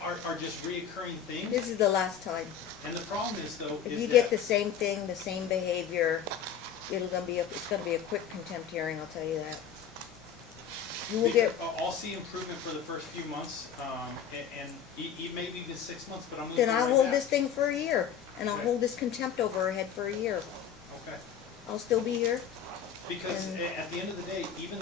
are just reoccurring things. This is the last time. And the problem is, though, If is you that get the same thing, the same behavior, it's gonna be a quick contempt hearing, I'll tell you that. You will get, I'll see improvement for the first few months, and maybe even 6 months, but I'm moving then right I'll hold back. this thing for a year, and I'll Okay. hold this contempt over her head for a year. Okay. I'll still be here. Because And- at the end of the day, even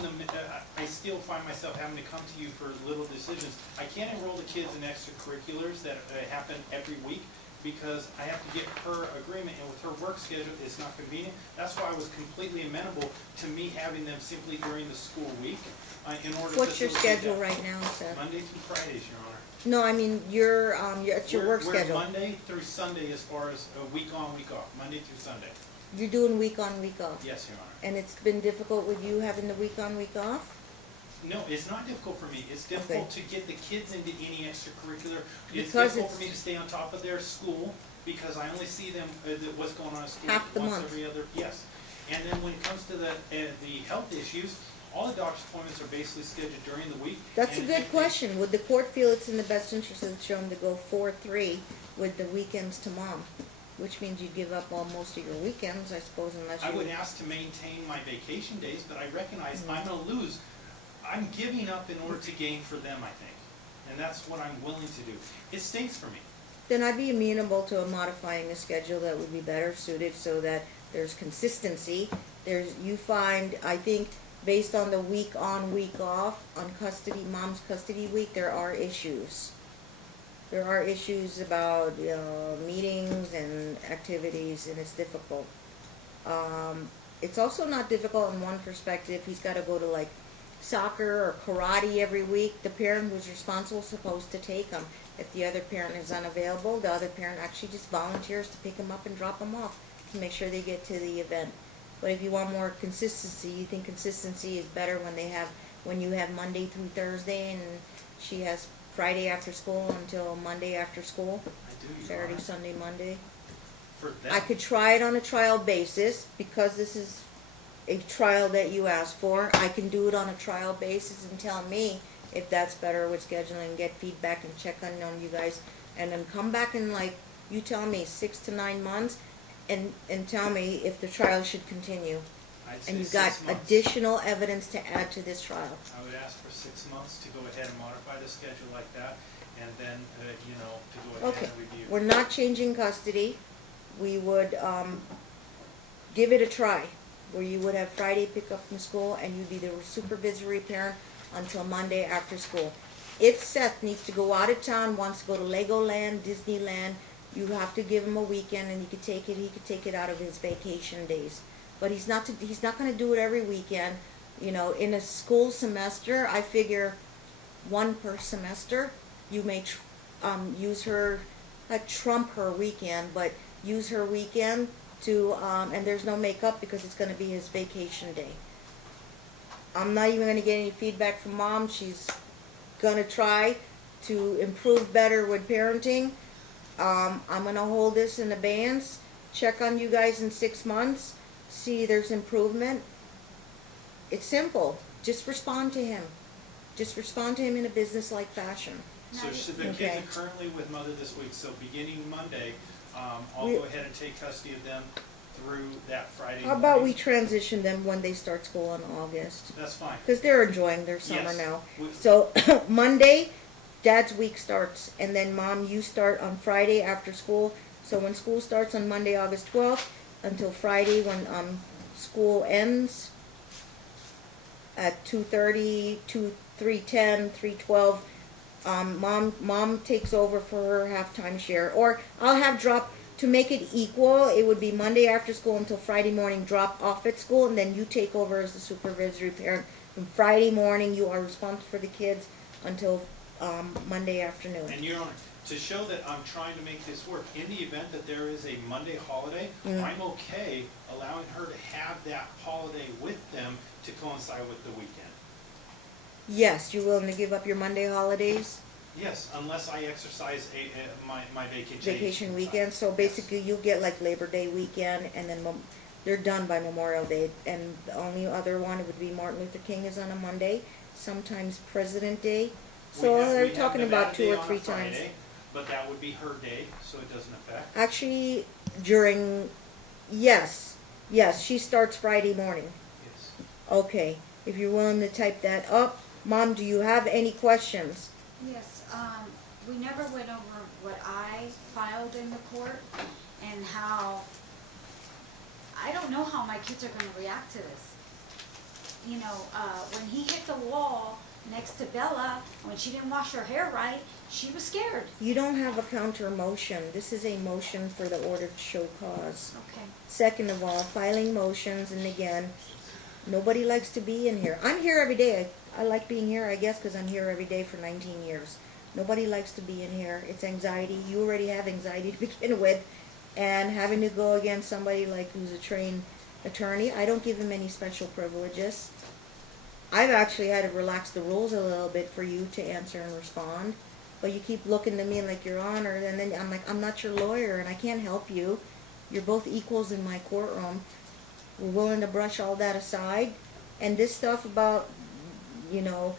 I still find myself having to come to you for little decisions. I can't enroll the kids in extracurriculars that happen every week, because I have to get her agreement, and with her work schedule, it's not convenient. That's why I was completely amenable to me having them simply during the school week, in order to What's your facilitate schedule that. right now, Seth? Monday through Fridays, Your Honor. No, I mean, it's your work We're schedule. Monday through Sunday as far as week on, week off, Monday through Sunday. You're doing week on, week off. Yes, Your Honor. And it's been difficult with you having the week on, week off? No, it's not difficult for me. It's difficult to get the kids into any extracurricular. It's Because difficult for it's- me to stay on top of their school, because I only see them, what's going on at school Half the once month. every other, yes. And then when it comes to the health issues, all the doctor's appointments are basically scheduled during the week. That's a and good if- question. Would the court feel it's in the best interest of the children to go 4-3 with the weekends to mom? Which means you give up on most of your weekends, I suppose, unless you... I would ask to maintain my vacation days, but I recognize I'm gonna lose. I'm giving up in order to gain for them, I think. And that's what I'm willing to do. It stinks for me. Then I'd be amenable to modifying a schedule that would be better suited so that there's consistency. You find, I think, based on the week on, week off, on custody, mom's custody week, there are issues. There are issues about, meetings and activities, and it's difficult. It's also not difficult in one perspective. He's got to go to like soccer or karate every week. The parent who's responsible is supposed to take him. If the other parent is unavailable, the other parent actually just volunteers to pick him up and drop him off to make sure they get to the event. But if you want more consistency, you think consistency is better when you have Monday through Thursday, and she has Friday after school until Monday after school, I do, Your Saturday, Honor. Sunday, Monday. For them. I could try it on a trial basis, because this is a trial that you asked for. I can do it on a trial basis and tell me if that's better with scheduling, get feedback and check on you guys, and then come back in you tell me 6 to 9 months, and tell me if the trial should continue. I'd say And you've got 6 months. additional evidence to add to this trial. I would ask for 6 months to go ahead and modify the schedule like that, and then, to go ahead Okay, and review. we're not changing custody. We would, give it a try, where you would have Friday pickup from school, and you'd be the supervisory parent until Monday after school. If Seth needs to go out of town, wants to go to Legoland, Disneyland, you have to give him a weekend, and he could take it out of his vacation days. But he's not gonna do it every weekend. In a school semester, I figure 1 per semester. You may use her, not trump her weekend, but use her weekend to, and there's no makeup because it's gonna be his vacation day. I'm not even gonna get any feedback from mom. She's gonna try to improve better with parenting. I'm gonna hold this in abeyance, check on you guys in 6 months, see there's improvement. It's simple. Just respond to him. Just respond to him in a business-like fashion. So the Okay. kids are currently with mother this week, so beginning Monday, I'll We- go ahead and take custody of them through that Friday How about we morning. transition them when they start school in August? That's fine. Because they're enjoying their summer Yes. now. We- So Monday, Dad's week starts, and then Mom, you start on Friday after school. So when school starts on Monday, August 12th, until Friday when school ends at 2:30, 3:10, 3:12. Mom takes over for her halftime share, or I'll have drop to make it equal. It would be Monday after school until Friday morning, drop off at school, and then you take over as the supervisory parent. From Friday morning, you are responsible for the kids until Monday afternoon. And Your Honor, to show that I'm trying to make this work, in the event that there is a Monday holiday, I'm okay allowing her to have that holiday with them to coincide with the weekend. Yes, you willing to give up your Monday holidays, Yes, unless I exercise my vacation weekend? So basically, you get like Labor Day weekend, and then they're done by Memorial Day. And the only other one would be Martin Luther King is on a Monday, sometimes President Day. So they're talking about 2 or 3 times. But that would be her day, so it doesn't affect. Actually, yes, she starts Friday morning. Yes. Okay, if you're willing to type that up. Mom, do you have any questions? Yes, we never went over what I filed in the court and how, I don't know how my kids are gonna react to this. You know, when he hit the wall next to Bella, when she didn't wash her hair right, she was scared. You don't have a counter motion. This is a motion for the order to show cause. Okay. Second of all, filing motions, and again, nobody likes to be in here. I'm here every day. I like being here, I guess, because I'm here every day for 19 years. Nobody likes to be in here. It's anxiety. You already have anxiety to begin with, and having to go against somebody like who's a trained attorney, I don't give him any special privileges. I've actually had to relax the rules a little bit for you to answer and respond, but you keep looking to me like Your Honor, and then I'm like, I'm not your lawyer, and I can't help you. You're both equals in my courtroom. We're willing to brush all that aside, and this stuff about, you know,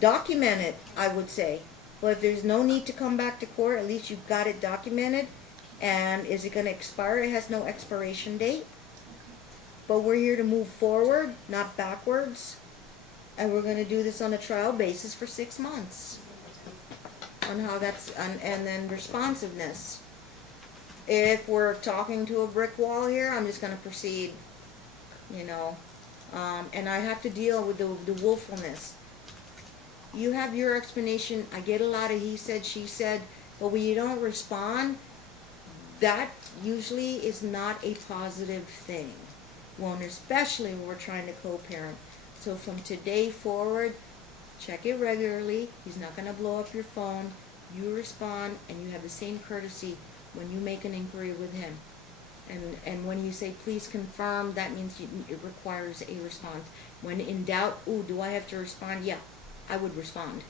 document it, I would say. But if there's no need to come back to court, at least you've got it documented. And is it going to expire? It has no expiration date. But we're here to move forward, not backwards. And we're going to do this on a trial basis for 6 months. On how that's, and then responsiveness. If we're talking to a brick wall here, I'm just going to proceed, you know. And I have to deal with the willfulness. You have your explanation. I get a lot of he said, she said, but when you don't respond, that usually is not a positive thing. Well, and especially when we're trying to co-parent. So from today forward, check it regularly. He's not going to blow up your phone. You respond, and you have the same courtesy when you make an inquiry with him. And when you say, please confirm, that means it requires a response. When in doubt, ooh, do I have to respond? Yeah, I would respond.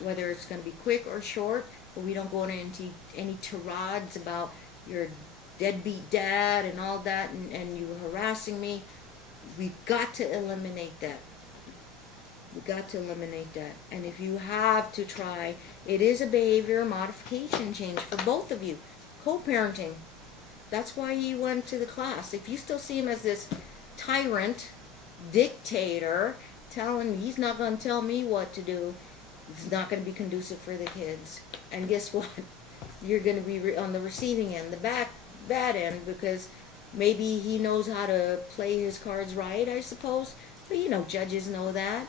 Whether it's going to be quick or short, but we don't go into any tirades about your deadbeat dad and all that, and you harassing me. We've got to eliminate that. We've got to eliminate that. And if you have to try, it is a behavior modification change for both of you. Co-parenting. That's why he went to the class. If you still see him as this tyrant, dictator, telling me he's not going to tell me what to do, it's not going to be conducive for the kids. And guess what? You're going to be on the receiving end, the bad end, because maybe he knows how to play his cards right, I suppose. But you know, judges know that.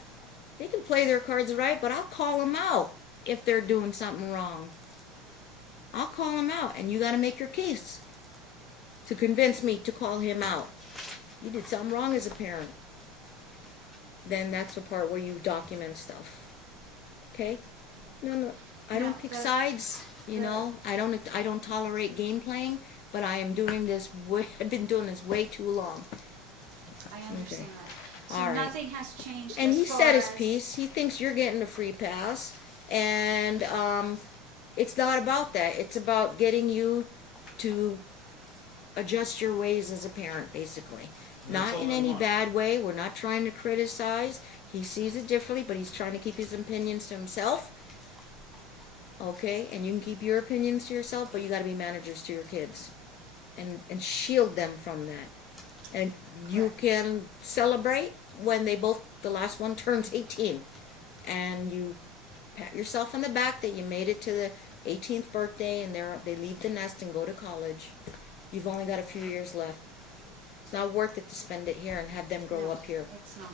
They can play their cards right, but I'll call them out if they're doing something wrong. I'll call them out, and you got to make your case to convince me to call him out. You did something wrong as a parent. Then that's the part where you document stuff. Okay? No, I don't pick sides. You know, I don't tolerate game playing, but I am doing this. I've been doing this way too long. I understand that. So All right. nothing has changed. And as he far said his as- piece. He thinks you're getting a free pass. And it's not about that. It's about getting you to adjust your ways as a parent, basically. That's Not all in I any want. bad way. We're not trying to criticize. He sees it differently, but he's trying to keep his opinions to himself. Okay? And you can keep your opinions to yourself, but you gotta be managers to your kids. And shield them from that. And you can celebrate when they both, the last one turns 18. And you pat yourself on the back that you made it to the 18th birthday and they leave the nest and go to college. You've only got a few years left. It's not worth it to spend it here and have them grow No, up here. It's not.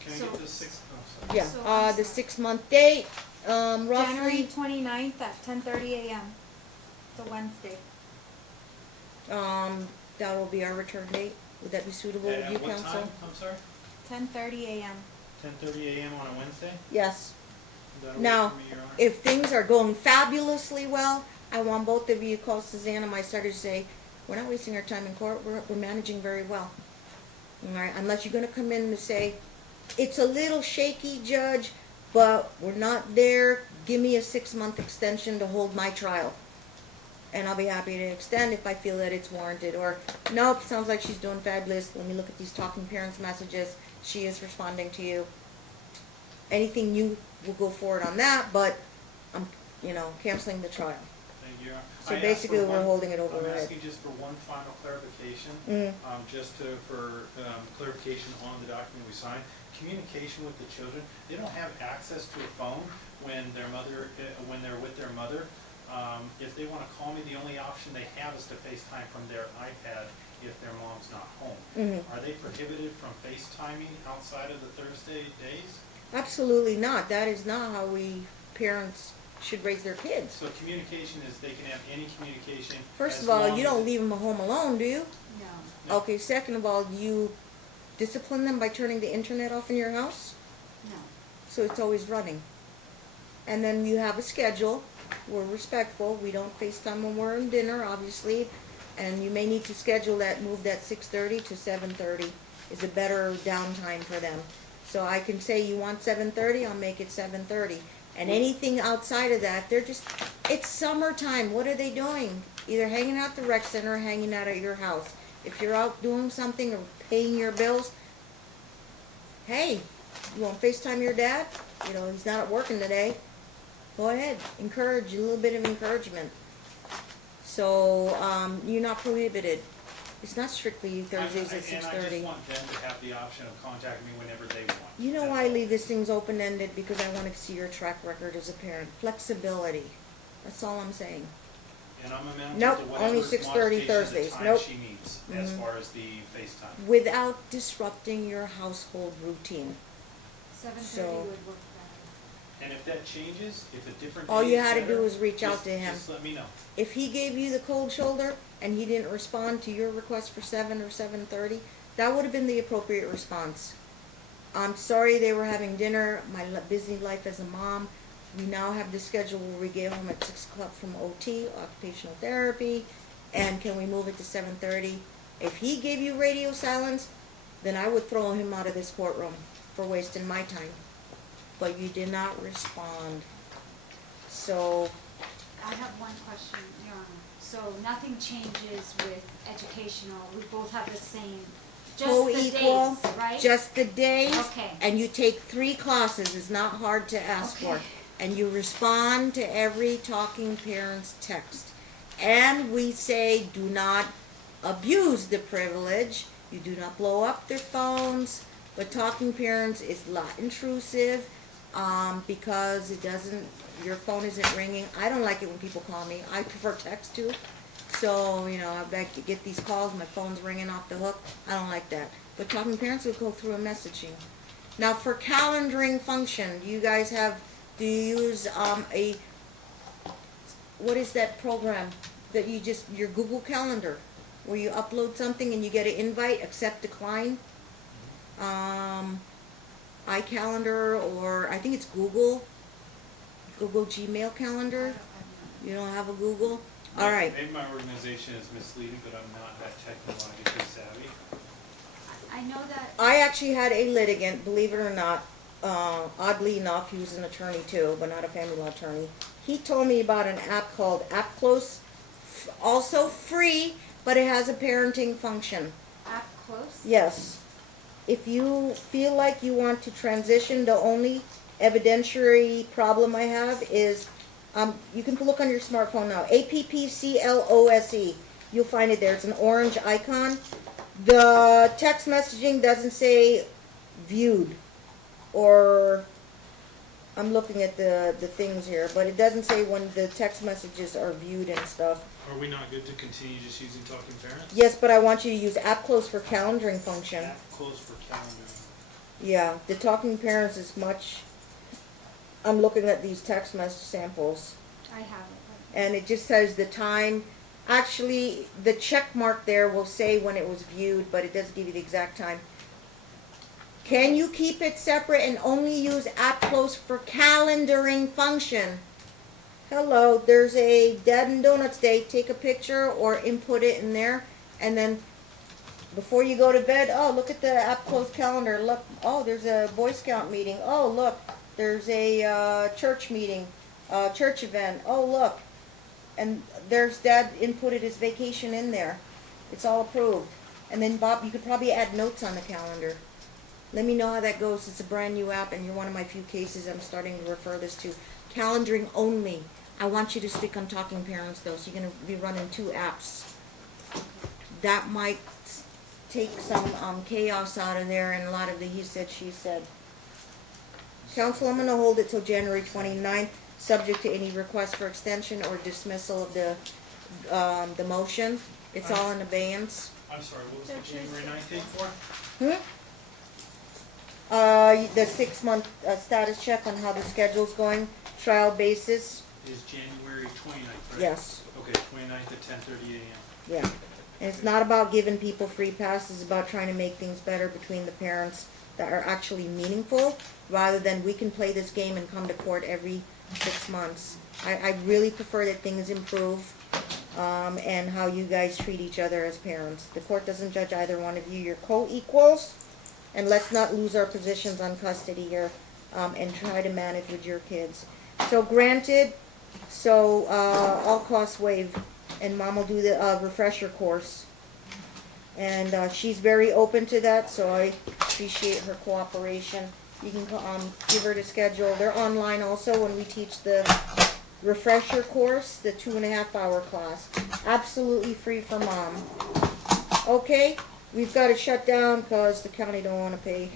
Can I So- get the 6th? Oh, sorry. Yeah, So, I'm the sorry. 6-month date, January roughly, 29th at 10:30 a.m. It's a Wednesday. that will be our return date. Would that be suitable with At you, what council? time? I'm sorry? 10:30 a.m. 10:30 a.m. on a Wednesday? Yes. That'll work Now, for me, Your Honor. if things are going fabulously well, I want both of you to call Suzanne and myself to say, we're not wasting our time in court, we're managing very well. All right, unless you're gonna come in and say, it's a little shaky, Judge, but we're not there, give me a 6-month extension to hold my trial. And I'll be happy to extend if I feel that it's warranted, or, nope, sounds like she's doing fabulous, let me look at these talking parents messages, she is responding to you. Anything new, we'll go forward on that, but I'm, canceling the trial. Thank you, Your Honor. So I asked basically, for we're one- holding it over I'm red. asking just for one final clarification, Mm. for clarification on the document we signed. Communication with the children, they don't have access to a phone when when they're with their mother. If they want to call me, the only option they have is to FaceTime from their iPad if their mom's not home. Mhm. Are they prohibited from FaceTiming outside of the Thursday days? Absolutely not. That is not how we parents should raise their kids. So communication is, they can have any communication. First as of all, long you as don't it- leave them home alone, do you? No. No. Okay, second of all, you discipline them by turning the internet off in your house, No. so it's always running. And then you have a schedule. We're respectful. We don't FaceTime when we're in dinner, obviously. And you may need to schedule that, move that 6:30 to 7:30 is a better downtime for them. So I can say you want 7:30, I'll make it 7:30. And anything outside of that, it's summertime. What are they doing? Either hanging out at the rec center or hanging out at your house. If you're out doing something or paying your bills, hey, you want to FaceTime your dad? He's not working today. Go ahead, encourage, a little bit of encouragement. So, you're not prohibited. It's not strictly Thursdays at And I 6:30. just want them to have the option of contacting me whenever they want. You know That's why I all. leave these things open-ended? Because I want to see your track record as a parent. Flexibility. That's all I'm saying. And I'm amenable Nope, to whatever only 6:30 modification of Thursdays. time Nope. she needs, as Mhm. far as the FaceTime. Without disrupting your household routine. 7:30 So- would work better. And if that changes, if a different All day you is had to better, do was reach out just- to him. Just let me know. If he gave you the cold shoulder and he didn't respond to your request for 7 or 7:30, that would have been the appropriate response. I'm sorry they were having dinner, my busy life as a mom. We now have the schedule where we get home at 6 o'clock from OT, occupational therapy, and can we move it to 7:30? If he gave you radio silence, then I would throw him out of this courtroom for wasting my time. But you did not respond. So, I have one question, Your Honor. So nothing changes with educational, we both have the same, just the co-equal, days, right? just the days. Okay. And you take 3 classes, it's not hard to ask for. Okay. And you respond to every talking parent's text. And we say, do not abuse the privilege, you do not blow up their phones, but talking parents is a lot intrusive, because your phone isn't ringing. I don't like it when people call me, I prefer text too. So, I get these calls, my phone's ringing off the hook, I don't like that. But talking parents will go through a messaging. Now for calendaring function, do you use what is that program that your Google Calendar, where you upload something and you get an invite, accept, decline? iCalendar, or I think it's Google Gmail Calendar. You don't have a Google? All right. Maybe my organization is misleading, but I'm not that technologically savvy. I know that, I actually had a litigant, believe it or not, oddly enough, he was an attorney too, but not a family law attorney. He told me about an app called App Close, also free, but it has a parenting function. app close. Yes. If you feel like you want to transition, the only evidentiary problem I have is, you can look on your smartphone now, APPCLOSE. You'll find it there. It's an orange icon. The text messaging doesn't say viewed, or I'm looking at the things here, but it doesn't say when the text messages are viewed and stuff. Are we not good to continue just using Talking Parents? Yes, but I want you to use App Close for calendaring function. App close for calendar. Yeah, the Talking Parents is much. I'm looking at these text message samples, I have it. and it just says the time. Actually, the check mark there will say when it was viewed, but it doesn't give you the exact time. Can you keep it separate and only use App Close for calendaring function? Hello, there's a Dad and Donuts Day. Take a picture or input it in there, and then before you go to bed, oh, look at the App Close calendar. Look, oh, there's a Boy Scout meeting. Oh, look, there's a church meeting, church event. Oh, look. And there's Dad inputted his vacation in there. It's all approved. And then Bob, you could probably add notes on the calendar. Let me know how that goes. It's a brand new app, and you're one of my few cases I'm starting to refer this to. Calendaring only. I want you to stick on Talking Parents, though, so you're going to be running 2 apps. That might take some chaos out of there and a lot of the he said, she said. Council, I'm going to hold it till January 29th, subject to any request for extension or dismissal of the motion. It's all in abeyance. I'm sorry, what was the January 9th date for? The 6-month status check on how the schedule's going, trial basis. Is January 29th, right? Yes. Okay, 29th at 10:30 a.m. Yeah. And it's not about giving people free passes, it's about trying to make things better between the parents that are actually meaningful, rather than we can play this game and come to court every 6 months. I really prefer that things improve, and how you guys treat each other as parents. The court doesn't judge either one of you. You're co-equals, and let's not lose our positions on custody here, and try to manage with your kids. So granted, so all costs waived, and Mom will do the refresher course. And she's very open to that, so I appreciate her cooperation. You can give her the schedule. They're online also when we teach the refresher course, the 2.5-hour class. Absolutely free for Mom. Okay? We've got to shut down because the county don't want to pay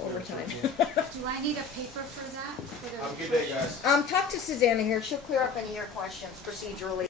overtime. Do I need a paper for that? For the Have a good day, guys. Talk to Susanna here. She'll clear up any of your questions procedurally.